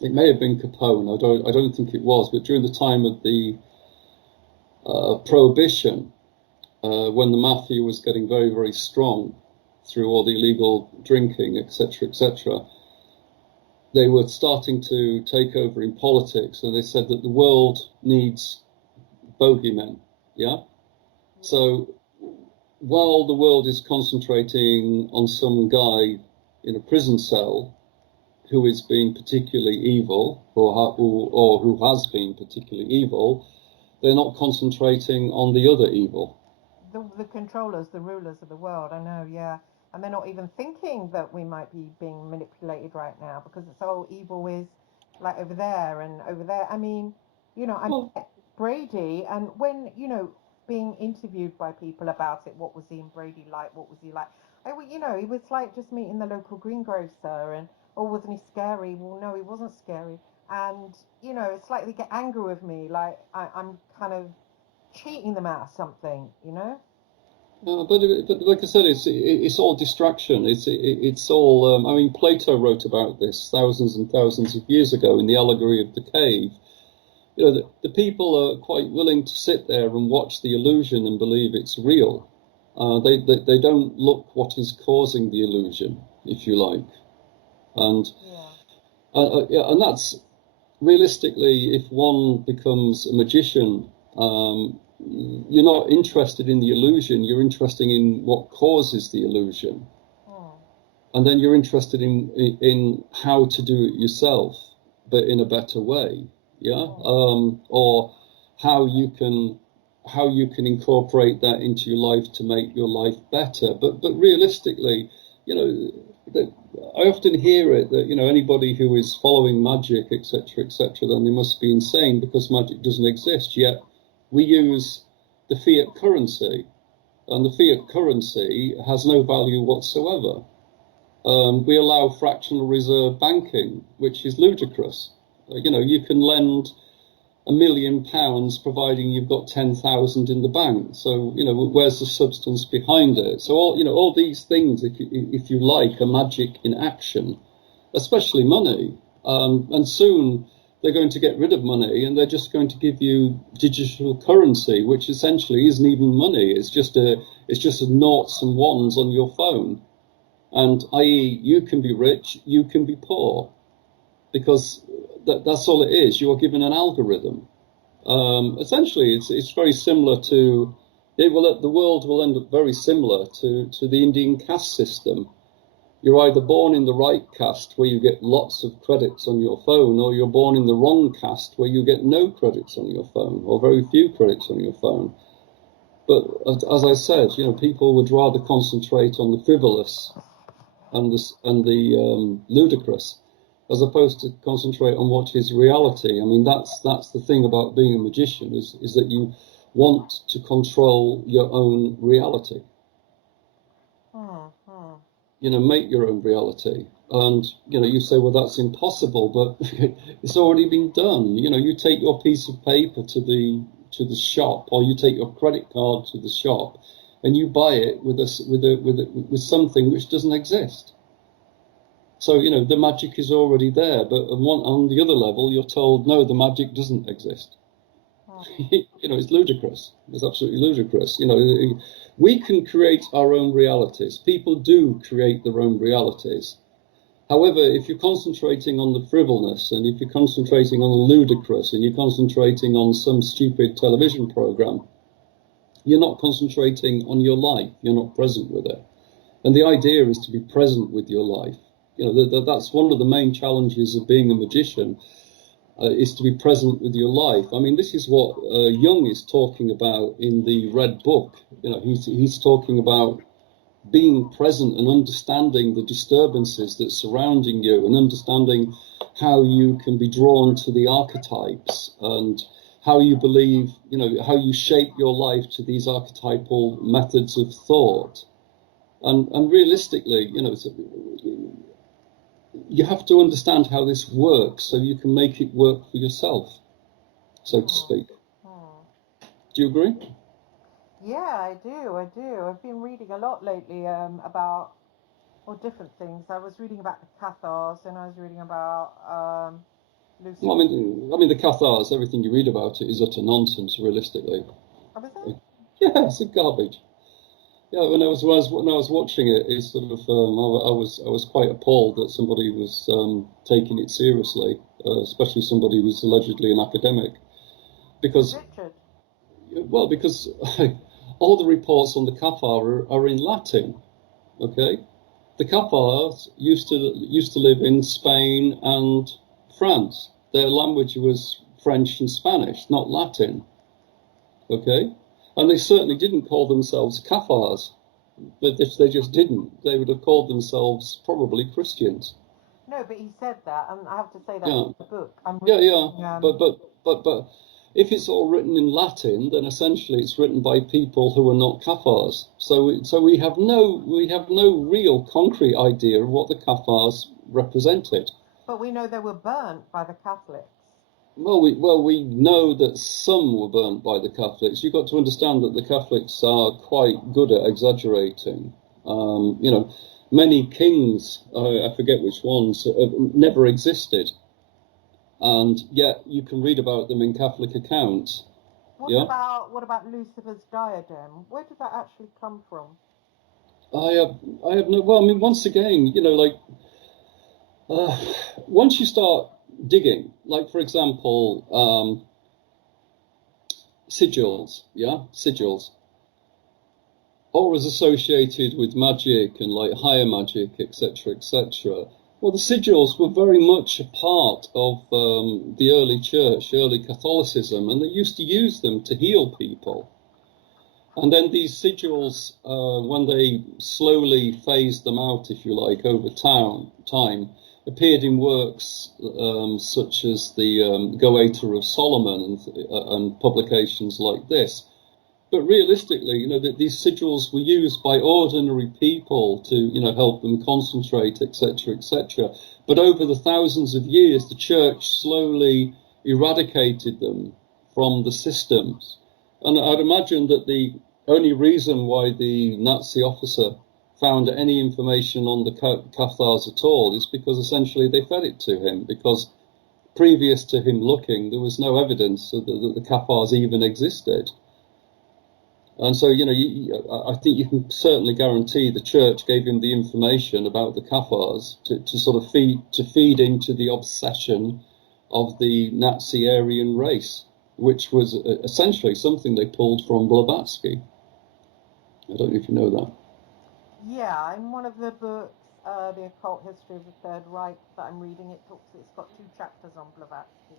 it may have been Capone. I don't think it was, but during the time of the Prohibition, when the mafia was getting very, very strong through all the illegal drinking, etc., etc., they were starting to take over in politics, and they said that the world needs bogeymen. Yeah. So while the world is concentrating on some guy in a prison cell who is being particularly evil, or who has been particularly evil, they're not concentrating on the other evil. The controllers, the rulers of the world. I know, yeah. And they're not even thinking that we might be being manipulated right now because it's oh, evil is like over there and over there. I mean, I Well, met Brady, and when being interviewed by people about it, what was Ian Brady like? What was he like? He was like just meeting the local greengrocer, and oh, wasn't he scary? Well, no, he wasn't scary. And it's like they get angry with me, like I'm kind of cheating them out of something. but like I said, it's all distraction. It's all. I mean, Plato wrote about this thousands and thousands of years ago in the allegory of the cave. The people are quite willing to sit there and watch the illusion and believe it's real. They don't look what is causing the illusion, if you like, and Yeah. yeah, and that's realistically, if one becomes a magician, you're not interested in the illusion, you're interested in what causes the illusion. Hmm. And then you're interested in how to do it yourself, but in a better way. Yeah. Hmm. Or how you can incorporate that into your life to make your life better. But realistically, you know, that I often hear it that anybody who is following magic, etc., then they must be insane because magic doesn't exist. Yet we use the fiat currency, and the fiat currency has no value whatsoever. We allow fractional reserve banking, which is ludicrous. You can lend £1 million providing you've got 10,000 in the bank. So where's the substance behind it? So all these things, if you like, are magic in action, especially money. And soon they're going to get rid of money and they're just going to give you digital currency, which essentially isn't even money. It's just a noughts and ones on your phone. And i.e., you can be rich, you can be poor, because that's all it is. You are given an algorithm. Essentially, it's very similar to the world will end up very similar to the Indian caste system. You're either born in the right caste where you get lots of credits on your phone, or you're born in the wrong caste where you get no credits on your phone, or very few credits on your phone. But as I said, people would rather concentrate on the frivolous and the ludicrous, as opposed to concentrate on what is reality. I mean, that's the thing about being a magician is that you want to control your own reality. Hmm. Hmm. Make your own reality. And you say, well, that's impossible, but it's already been done. You take your piece of paper to the shop, or you take your credit card to the shop, and you buy it with something which doesn't exist. So, the magic is already there, but on the other level, you're told, no, the magic doesn't exist. Hmm. It's ludicrous. It's absolutely ludicrous. We can create our own realities. People do create their own realities. However, if you're concentrating on the frivolous, and if you're concentrating on the ludicrous, and you're concentrating on some stupid television program, you're not concentrating on your life. You're not present with it. And the idea is to be present with your life. That's one of the main challenges of being a magician, is to be present with your life. I mean, this is what Jung is talking about in the Red Book. He's talking about being present and understanding the disturbances that surrounding you, and understanding how you can be drawn to the archetypes, and how you believe, how you shape your life to these archetypal methods of thought. And realistically, you have to understand how this works so you can make it work for yourself, so to Hmm. speak. Hmm. Do you agree? Yeah, I do. I do. I've been reading a lot lately about or different things. I was reading about the Cathars, and I was reading about Well, Lucifer. I mean, the Cathars, everything you read about it is utter nonsense, realistically. Oh, was it? Yeah, it's a garbage. Yeah, when I was watching it, it's sort of I was quite appalled that somebody was taking it seriously, especially somebody who's allegedly an academic, Who's because Richard? because all the reports on the Cathar are in Latin. Okay, the Cathars used to live in Spain and France. Their language was French and Spanish, not Latin. Okay, and they certainly didn't call themselves Cathars. But if they just didn't, they would have called themselves probably Christians. No, but he said that, and I have to say that's Yeah, in the book. I'm yeah, yeah. reading. But if it's all written in Latin, then essentially it's written by people who are not Cathars. So we have no real concrete idea of what the Cathars represented. But we know they were burnt by the Catholics. Well, we know that some were burnt by the Catholics. You've got to understand that the Catholics are quite good at exaggerating. You know, many kings, I forget which ones, never existed, and yet you can read about them in Catholic accounts. What Yeah, about what about Lucifer's diadem? Where did that actually come from? I have, I have no. Well, I mean, once again, like uh, once you start digging, like for example, sigils. Yeah, sigils. Or as associated with magic and like higher magic, etc., etc. Well, the sigils were very much a part of the early church, early Catholicism, and they used to use them to heal people. And then these sigils, when they slowly phased them out, if you like, over time, appeared in works such as the Goeter of Solomon and publications like this. But realistically, that these sigils were used by ordinary people to, help them concentrate, etc., etc. But over the thousands of years, the church slowly eradicated them from the systems. And I'd imagine that the only reason why the Nazi officer found any information on the Cathars at all is because essentially they fed it to him, because previous to him looking, there was no evidence that the Cathars even existed. And so, I think you can certainly guarantee the church gave him the information about the Cathars to sort of feed into the obsession of the Nazi Aryan race, which was essentially something they pulled from Blavatsky. I don't know if you know that. Yeah, in one of the books, The Occult History of the Third Reich, that I'm reading, it's got 2 chapters on Blavatsky.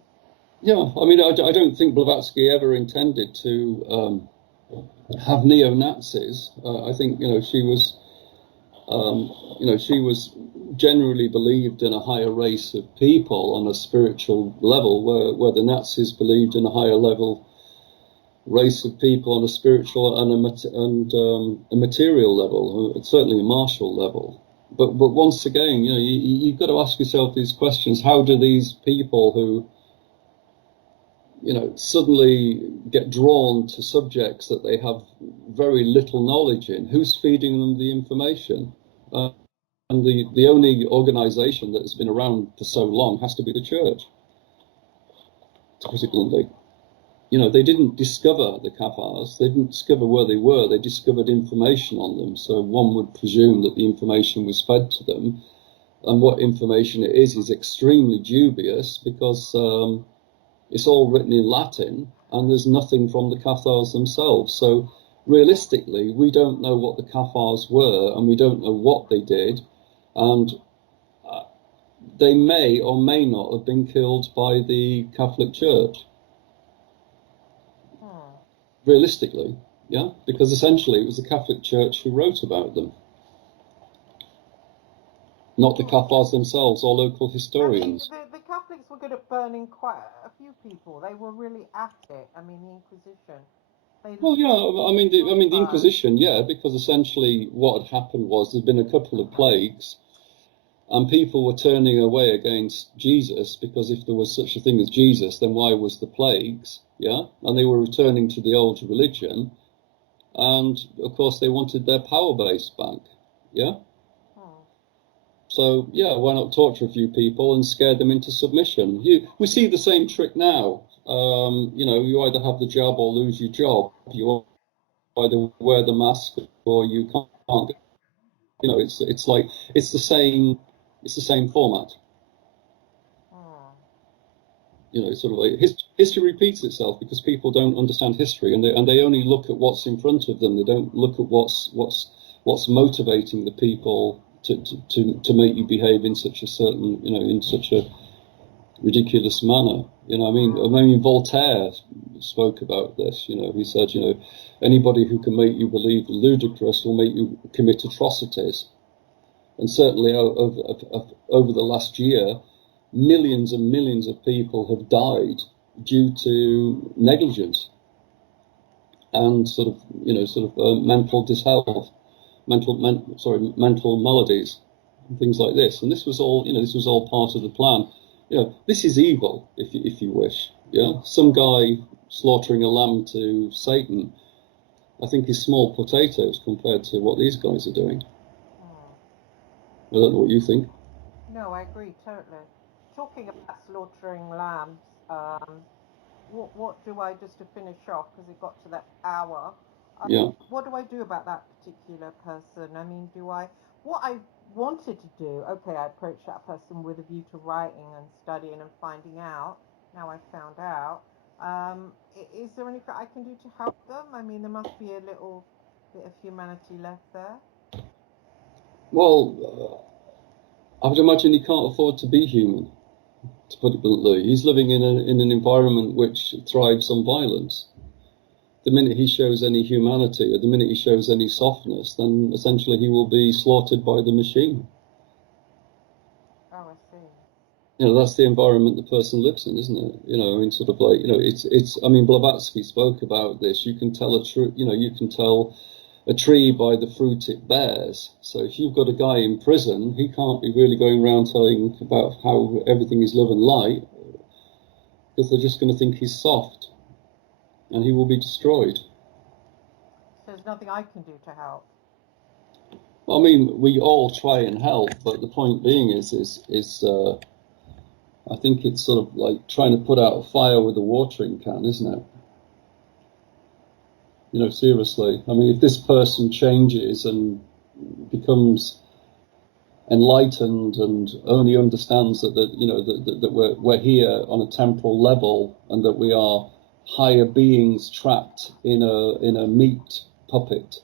Yeah, I mean, I don't think Blavatsky ever intended to have neo-Nazis. I think, she was generally believed in a higher race of people on a spiritual level, where the Nazis believed in a higher level race of people on a spiritual and a material level, certainly a martial level. But once again, you've got to ask yourself these questions: how do these people who suddenly get drawn to subjects that they have very little knowledge in? Who's feeding them the information? And the only organization that has been around for so long has to be the church, to put it bluntly. They didn't discover the Cathars, they didn't discover where they were, they discovered information on them. So one would presume that the information was fed to them. And what information it is extremely dubious, because it's all written in Latin and there's nothing from the Cathars themselves. So realistically, we don't know what the Cathars were and we don't know what they did. And they may or may not have been killed by the Catholic Church. Realistically, yeah, because essentially it was the Catholic Church who wrote about them, not the Cathars themselves or local I mean, historians. the Catholics were good at burning quite a few people. They were really at it. I mean, the Inquisition. They Well, yeah, I mean the burned. Inquisition, yeah, because essentially what had happened was there'd been a couple of plagues, and people were turning away against Jesus, because if there was such a thing as Jesus, then why was the plagues? Yeah, and they were returning to the old religion, and of course they wanted their power base back. Yeah. Hmm. So yeah, why not torture a few people and scare them into submission? We see the same trick now. You either have the job or lose your job. You either wear the mask or you can't. It's like it's the same format. Sort of like history repeats itself because people don't understand history and they only look at what's in front of them. They don't look at what's motivating the people to make you behave in such a certain, in such a ridiculous manner. I mean, Voltaire spoke about this. He said, anybody who can make you believe the ludicrous will make you commit atrocities. And certainly over the last year, millions and millions of people have died due to negligence and mental dishealth, mental maladies, and things like this. And this was all part of the plan. This is evil, if you wish. Yeah, some guy slaughtering a lamb to Satan, I think, is small potatoes compared to what these guys are doing. I don't know what you think. No, I agree totally. Talking about slaughtering lambs, what do I, just to finish off, because it got to that hour, Yeah. what do I do about that particular person? I mean, what I wanted to do, okay, I approached that person with a view to writing and studying and finding out. Now I've found out. Is there anything I can do to help them? I mean, there must be a little bit of humanity left there. Well, I would imagine he can't afford to be human, to put it bluntly. He's living in an environment which thrives on violence. The minute he shows any humanity, or the minute he shows any softness, then essentially he will be slaughtered by the machine. Oh, I see. That's the environment the person lives in, isn't it? I mean, Blavatsky spoke about this. You can tell you can tell a tree by the fruit it bears. So if you've got a guy in prison, he can't be really going around telling about how everything is love and light, because they're just going to think he's soft, and he will be destroyed. So there's nothing I can do to help. I mean, we all try and help, but the point being is I think it's sort of like trying to put out a fire with a watering can, isn't it? Seriously. I mean, if this person changes and becomes enlightened and only understands that we're here on a temporal level and that we are higher beings trapped in a meat puppet,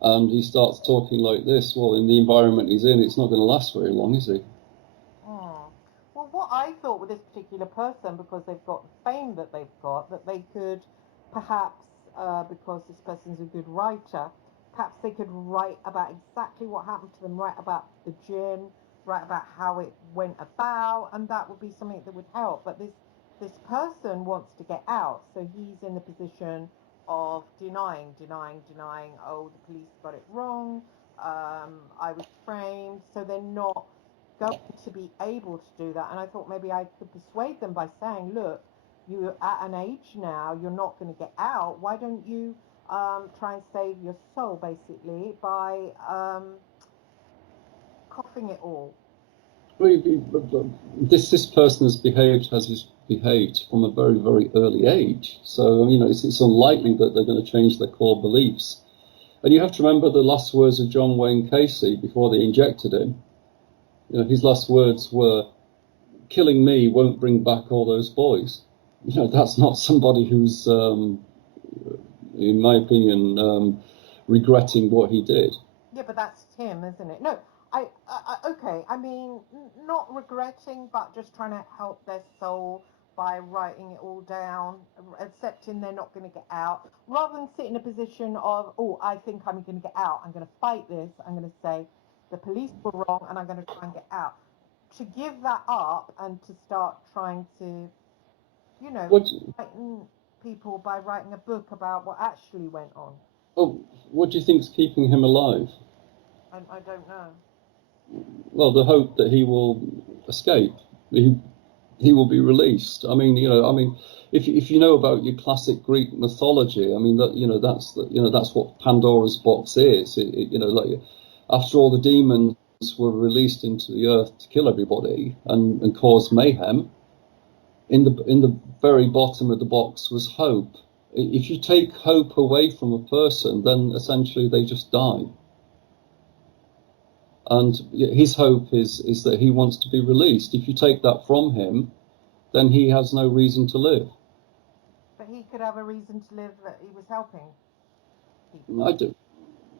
and he starts talking like this, well, in the environment he's in, it's not going to last very long, is he? Well, what I thought with this particular person, because they've got the fame that they've got, that they could perhaps, because this person's a good writer, perhaps they could write about exactly what happened to them, write about the Djinn, write about how it went about, and that would be something that would help. But this person wants to get out, so he's in the position of denying. Oh, the police got it wrong. I was framed, so they're not going to be able to do that. And I thought maybe I could persuade them by saying, look, you're at an age now, you're not going to get out. Why don't you try and save your soul, basically, by coughing it all? This person has behaved from a very, very early age. So, it's unlikely that they're going to change their core beliefs. And you have to remember the last words of John Wayne Casey before they injected him. His last words were, "Killing me won't bring back all those boys." That's not somebody who's, in my opinion, regretting what he did. Yeah, but that's him, isn't it? No, okay. I mean, not regretting, but just trying to help their soul by writing it all down, accepting they're not going to get out, rather than sit in a position of, oh, I think I'm going to get out. I'm going to fight this. I'm going to say the police were wrong, and I'm going to try and get out. To give that up and to start trying to, frighten people by writing a book about what actually went on. Oh, what do you think's keeping him alive? I don't know. Well, the hope that he will escape, he will be released. I mean, if you know about your classic Greek mythology, I mean that's what Pandora's box is. Like after all the demons were released into the earth to kill everybody and cause mayhem, in the very bottom of the box was hope. If you take hope away from a person, then essentially they just die. And his hope is that he wants to be released. If you take that from him, then he has no reason to live. But he could have a reason to live that he was helping people. I do.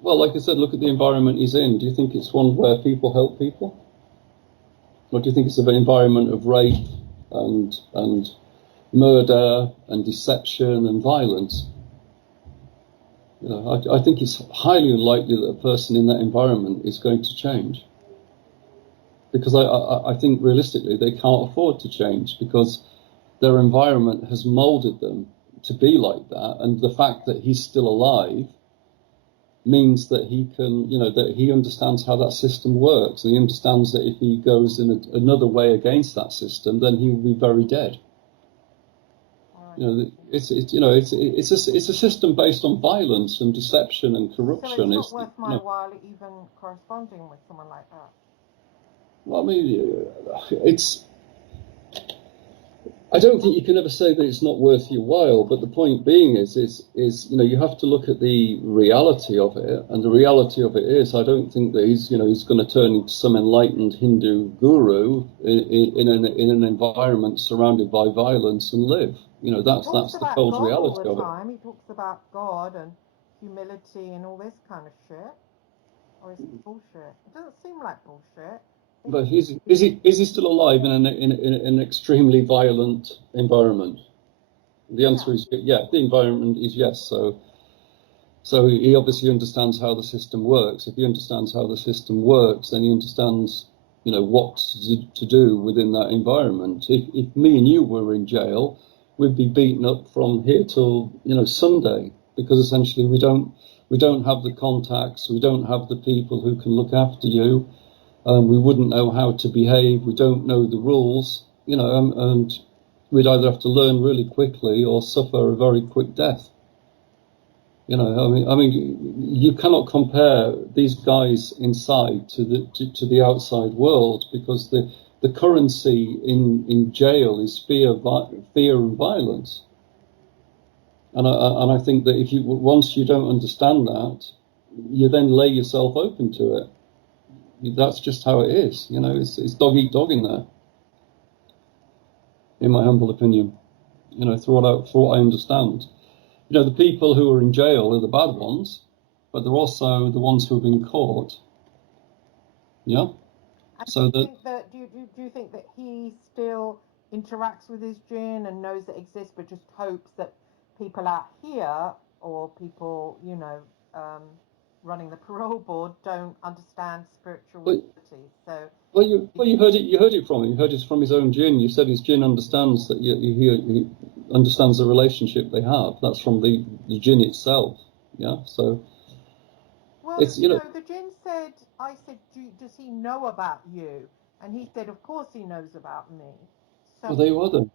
Well, like I said, look at the environment he's in. Do you think it's one where people help people? Or do you think it's an environment of rape and murder and deception and violence? You know, I think it's highly unlikely that a person in that environment is going to change. Because I think realistically they can't afford to change because their environment has molded them to be like that. And the fact that he's still alive means that he can, you know, that he understands how that system works. And he understands that if he goes in another way against that system, then he will be very dead. You know, it's a system based on violence and deception and corruption. So it's not worth my while even corresponding with someone like that. Well, I mean, I don't think you can ever say that it's not worth your while. But the point being is you know, you have to look at the reality of it, and the reality of it is, I don't think that he's going to turn into some enlightened Hindu guru in an environment surrounded by violence and live. You know, that's the cold reality of it. He talks about God and humility and all this kind of shit. Or is it bullshit? It doesn't seem like bullshit. But is he still alive in an extremely violent environment? The answer is yeah. The environment is yes. So he obviously understands how the system works. If he understands how the system works, then he understands, you know, what to do within that environment. If me and you were in jail, we'd be beaten up from here till, you know, Sunday, because essentially we don't have the contacts, we don't have the people who can look after you. We wouldn't know how to behave. We don't know the rules, you know, and we'd either have to learn really quickly or suffer a very quick death. You know, I mean, you cannot compare these guys inside to the outside world, because the currency in jail is fear and violence. And I think that once you don't understand that, you then lay yourself open to it. That's just how it is, you know. It's dog eat dog in there, in my humble opinion. You know, for what I understand, you know, the people who are in jail are the bad ones, but they're also the ones who have been caught. Yeah. And so do you think that he still interacts with his Djinn and knows it exists, but just hopes that people out here or people, you know, running the parole board don't understand spirituality? Well, you heard it from him. You heard it from his own Djinn. You said his Djinn understands that he understands the relationship they have. That's from the Djinn itself. Yeah. So. Well, it's, you know, the Djinn said, I said, does he know about you? And he said, of course he knows about me. So, well, there you are then.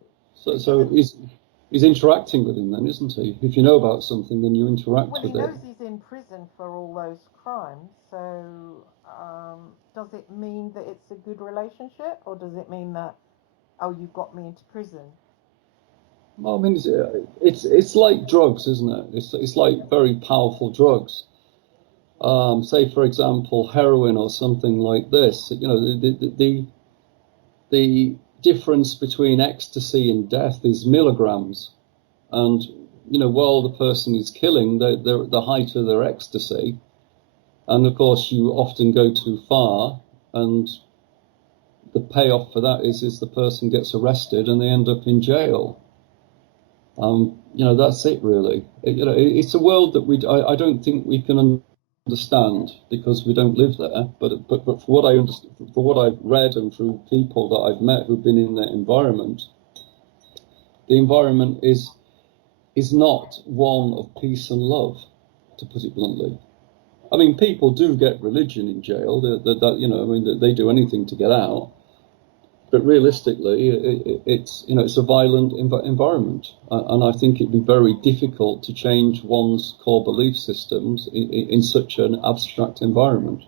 So he's interacting with him then, isn't he? If you know about something, then you interact with it. Well, he knows he's in prison for all those crimes. So does it mean that it's a good relationship, or does it mean that, oh, you got me into prison? Well, I mean, it's like drugs, isn't it? It's like very powerful drugs. Say, for example, heroin or something like this. You know, the difference between ecstasy and death is milligrams, and you know, while the person is killing, they're at the height of their ecstasy, and of course, you often go too far, and the payoff for that is the person gets arrested and they end up in jail. You know, that's it really. You know, it's a world that I don't think we can understand because we don't live there. But for what I understand, for what I've read, and through people that I've met who've been in that environment, the environment is not one of peace and love, to put it bluntly. I mean, people do get religion in jail. That you know, I mean, they do anything to get out. But realistically, it's a violent environment, and I think it'd be very difficult to change one's core belief systems in such an abstract environment.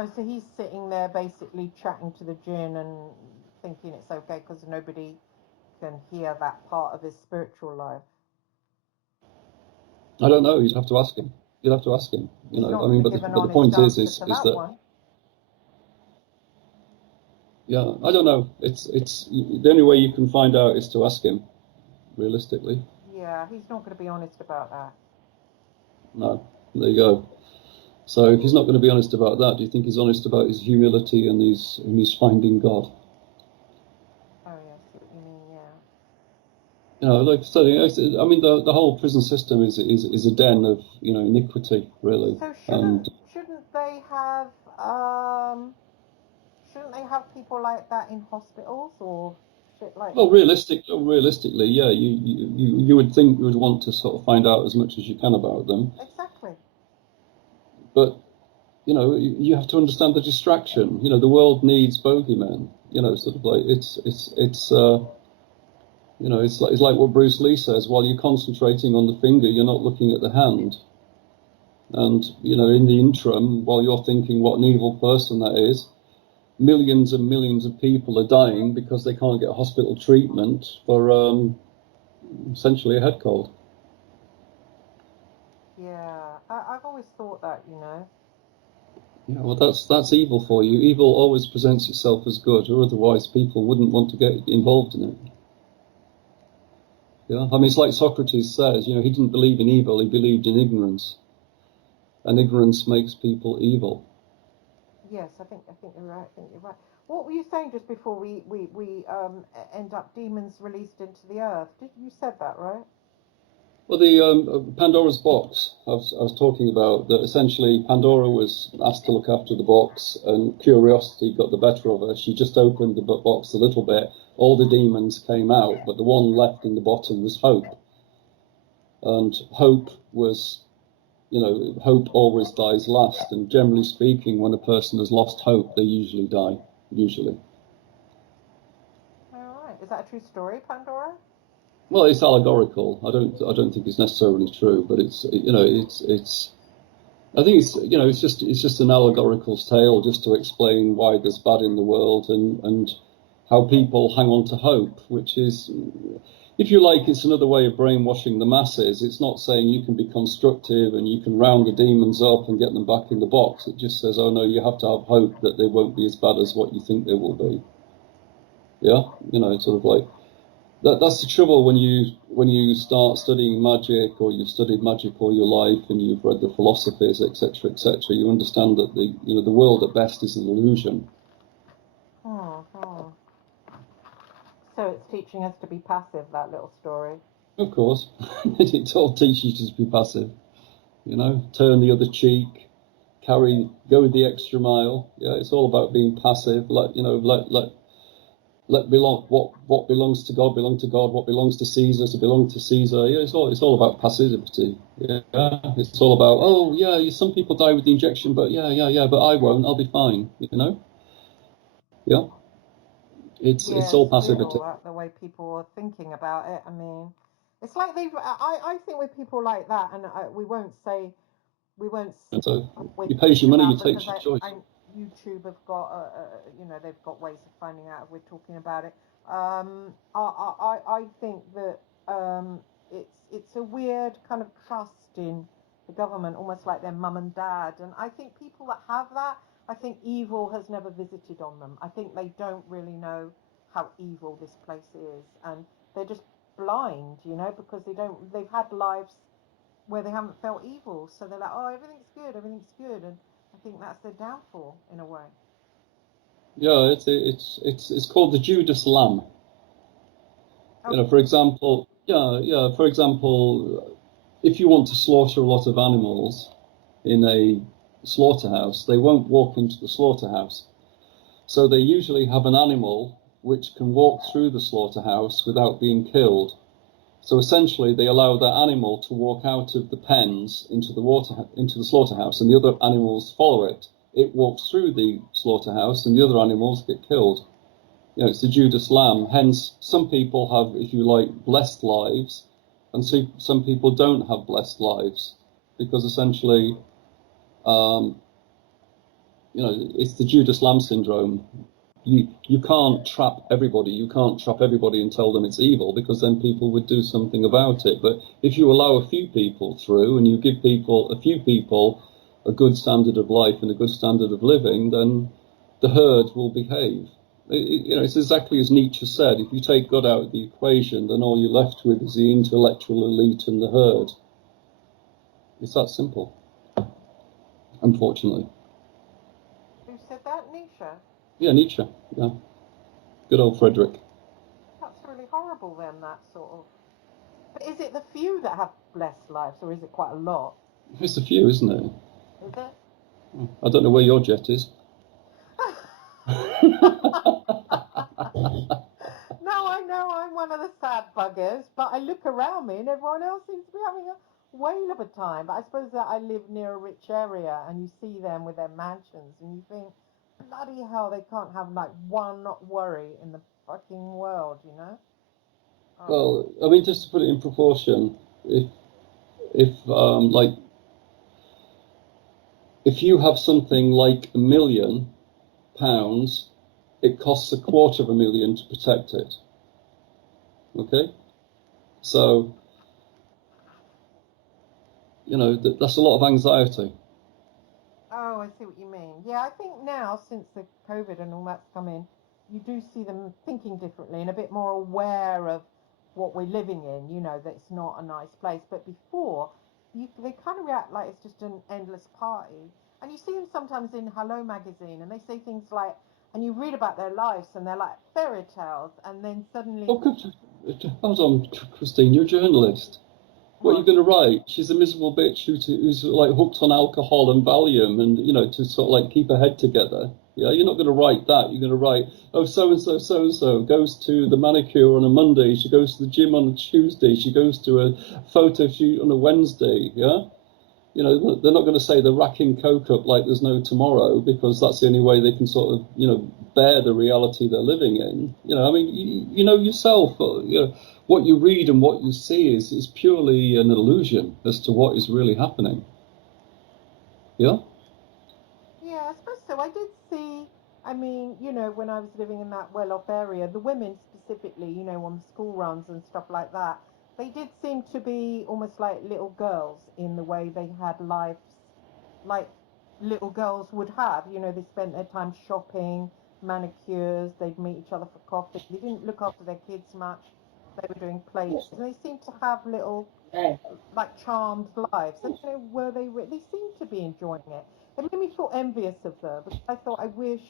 Oh, so he's sitting there basically chatting to the Djinn and thinking it's okay because nobody can hear that part of his spiritual life. I don't know. You'd have to ask him. You'd have to ask him. He's not I going mean, to but give an the honest point answer to is that that one. yeah, I don't know. It's the only way you can find out is to ask him, realistically. Yeah, he's not going to be honest about that. No, there you go. So if he's not going to be honest about that, do you think he's honest about his humility and his finding God? Oh, yeah, I see what you mean, yeah. Like I said, I mean, the whole prison system is a den of iniquity, really. So And shouldn't they have people like that in hospitals or shit like well, that? realistically, yeah, you would think you would want to sort of find out as much as you can about them, Exactly. but you have to understand the distraction. The world needs bogeymen. Sort of like it's like what Bruce Lee says. While you're concentrating on the finger, you're not looking at the hand. And in the interim, while you're thinking what an evil person that is, millions and millions of people are dying because they can't get hospital treatment for essentially a head cold. Yeah, I've always thought that, you know. Yeah, well, that's evil for you. Evil always presents itself as good, or otherwise people wouldn't want to get involved in it. Yeah, I mean, it's like Socrates says, he didn't believe in evil; he believed in ignorance, and ignorance makes people evil. Yes, I think you're right. I think you're right. What were you saying just before we end up demons released into the earth? You said that, right? Well, the Pandora's box, I was talking about, that essentially Pandora was asked to look after the box and curiosity got the better of her. She just opened the box a little bit. All the demons came out, but the one left in the bottom was hope. And hope was, hope always dies last. And generally speaking, when a person has lost hope, they usually die, usually. All right. Is that a true story, Pandora? Well, it's allegorical. I don't think it's necessarily true, but it's I think it's just an allegorical tale just to explain why there's bad in the world and how people hang on to hope, which is, if you like, it's another way of brainwashing the masses. It's not saying you can be constructive and you can round the demons up and get them back in the box. It just says, oh no, you have to have hope that they won't be as bad as what you think they will be. Yeah, it's sort of like that's the trouble when you start studying magic, or you've studied magic all your life and you've read the philosophies, etc., etc. You understand that the world at best is an illusion. Hmm. So it's teaching us to be passive, that little story. Of course, it all teaches you to be passive. Turn the other cheek, go the extra mile. Yeah, it's all about being passive. Let what belongs to God belong to God. What belongs to Caesar to belong to Caesar. Yeah, it's all about passivity. Yeah, it's all about, oh yeah, some people die with the injection, but yeah, but I won't. I'll be fine. Yeah, it's Yeah, all passivity. still the way people are thinking about it. I mean, it's like I think with people like that, and we won't And say so what we're he pays you talking money, you about take because your choice. I YouTube have got they've got ways of finding out if we're talking about it. I think that it's a weird kind of trust in the government, almost like their mum and dad. And I think people that have that, I think evil has never visited on them. I think they don't really know how evil this place is, and they're just blind, because they've had lives where they haven't felt evil, so they're like, oh, everything's good, and I think that's their downfall in a way. Yeah, it's called the Judas Lamb. Oh, For example, yeah. For example, if you want to slaughter a lot of animals in a slaughterhouse, they won't walk into the slaughterhouse. So they usually have an animal which can walk through the slaughterhouse without being killed. So essentially, they allow that animal to walk out of the pens into the slaughterhouse, and the other animals follow it. It walks through the slaughterhouse, and the other animals get killed. It's the Judas Lamb. Hence, some people have, if you like, blessed lives, and some people don't have blessed lives, because essentially, um, it's the Judas Lamb syndrome. You can't trap everybody. You can't trap everybody and tell them it's evil, because then people would do something about it. But if you allow a few people through and you give a few people a good standard of life and a good standard of living, then the herd will behave. It's exactly as Nietzsche said: if you take God out of the equation, then all you're left with is the intellectual elite and the herd. It's that simple, unfortunately. Who said that? Nietzsche? Yeah, Nietzsche. Yeah, good old Frederick. That's really horrible then, that sort of. But is it the few that have blessed lives, or is it quite a lot? It's a few, isn't it? Is it? I don't know where your jet is. No, I know I'm one of the sad buggers, but I look around me and everyone else seems to be having a whale of a time. But I suppose that I live near a rich area and you see them with their mansions and you think, bloody hell, they can't have like one worry in the fucking world, you know? Oh. Well, I mean, just to put it in proportion, if if you have something like £1 million, it costs £250,000 to protect it. Okay, so that's a lot of anxiety. Oh, I see what you mean. Yeah, I think now, since the COVID and all that's come in, you do see them thinking differently and a bit more aware of what we're living in, that it's not a nice place. But before, they kind of react like it's just an endless party. And you see them sometimes in Hello magazine and they say things like, and you read about their lives and they're like fairy tales, and then suddenly, Oh, hold on, Christine, you're a journalist. What are you what? going to write? She's a miserable bitch who's like hooked on alcohol and Valium, and to sort of like keep her head together. Yeah, you're not going to write that. You're going to write, oh, so and so goes to the manicure on a Monday. She goes to the gym on a Tuesday. She goes to a photo shoot on a Wednesday. Yeah, they're not going to say they're racking coke up like there's no tomorrow, because that's the only way they can sort of, bear the reality they're living in. I mean, you know yourself, what you read and what you see is purely an illusion as to what is really happening. Yeah? Yeah, I suppose so. I did see, I mean, when I was living in that well-off area, the women specifically, on school runs and stuff like that, they did seem to be almost like little girls in the way they had lives like little girls would have. They spent their time shopping, manicures, they'd meet each other for coffee. They didn't look after their kids much. They were doing play dates, and they seemed to have little like charmed lives. And, they seemed to be enjoying it. It made me feel envious of them because I thought I wish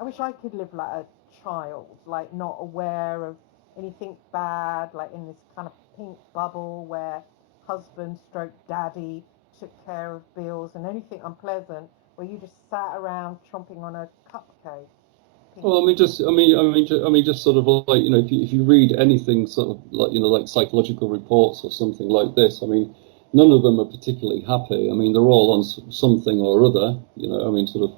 I could live like a child, like not aware of anything bad, like in this kind of pink bubble where husband stroke daddy took care of bills, and anything unpleasant where you just sat around chomping on a cupcake. Pink. Well, I mean, just sort of like, if you read anything sort of like, like psychological reports or something like this, I mean, none of them are particularly happy. I mean, they're all on something or other, I mean, sort of.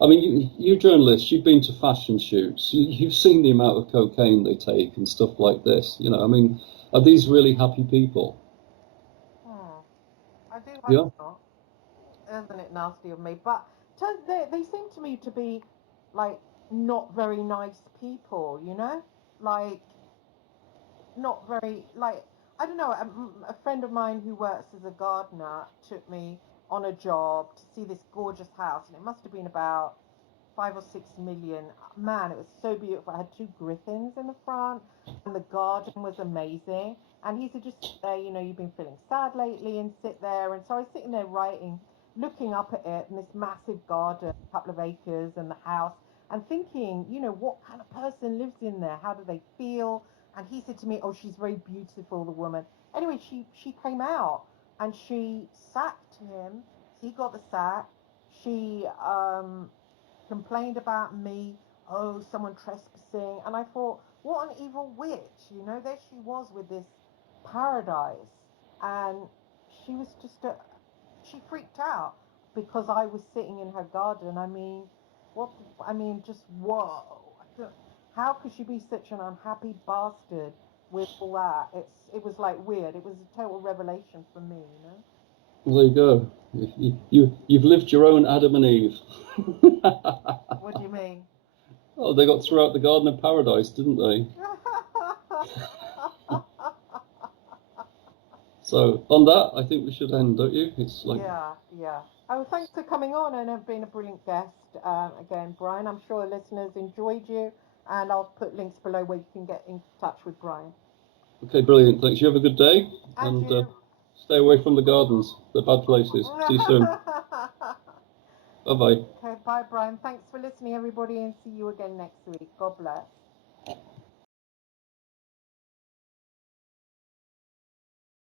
I mean, you journalists, you've been to fashion shoots. You've seen the amount of cocaine they take and stuff like this. I mean, are these really happy people? Hmm. I do hope Yeah. not. Isn't it nasty of me? But they seem to me to be like not very nice people, like not very like I don't know. A friend of mine who works as a gardener took me on a job to see this gorgeous house, and it must have been about 5 or 6 million. Man, it was so beautiful. I had two griffins in the front, and the garden was amazing. And he said, just sit there, you've been feeling sad lately, and sit there. And so I was sitting there writing, looking up at it, and this massive garden, a couple of acres, and the house, and thinking, what kind of person lives in there? How do they feel? And he said to me, oh, she's very beautiful, the woman. Anyway, she came out and she sacked him. He got the sack. She complained about me. Oh, someone trespassing. And I thought, what an evil witch. There she was with this paradise. And she was she freaked out because I was sitting in her garden. I mean, what, I mean, just whoa. How could she be such an unhappy bastard with all that? It was like weird. It was a total revelation for me. Well, there you go. You've lived your own Adam and Eve. What do you mean? Oh, they got throughout the Garden of Paradise, didn't they? So on that, I think we should end, don't you? It's like, Yeah, yeah. Oh, thanks for coming on and have been a brilliant guest. Again, Brian, I'm sure listeners enjoyed you, and I'll put links below where you can get in touch with Brian. okay, brilliant. Thanks. You have a good day, And and you. stay away from the gardens, the bad places. See you soon. Bye bye. Okay, bye, Brian. Thanks for listening, everybody, and see you again next week. God bless.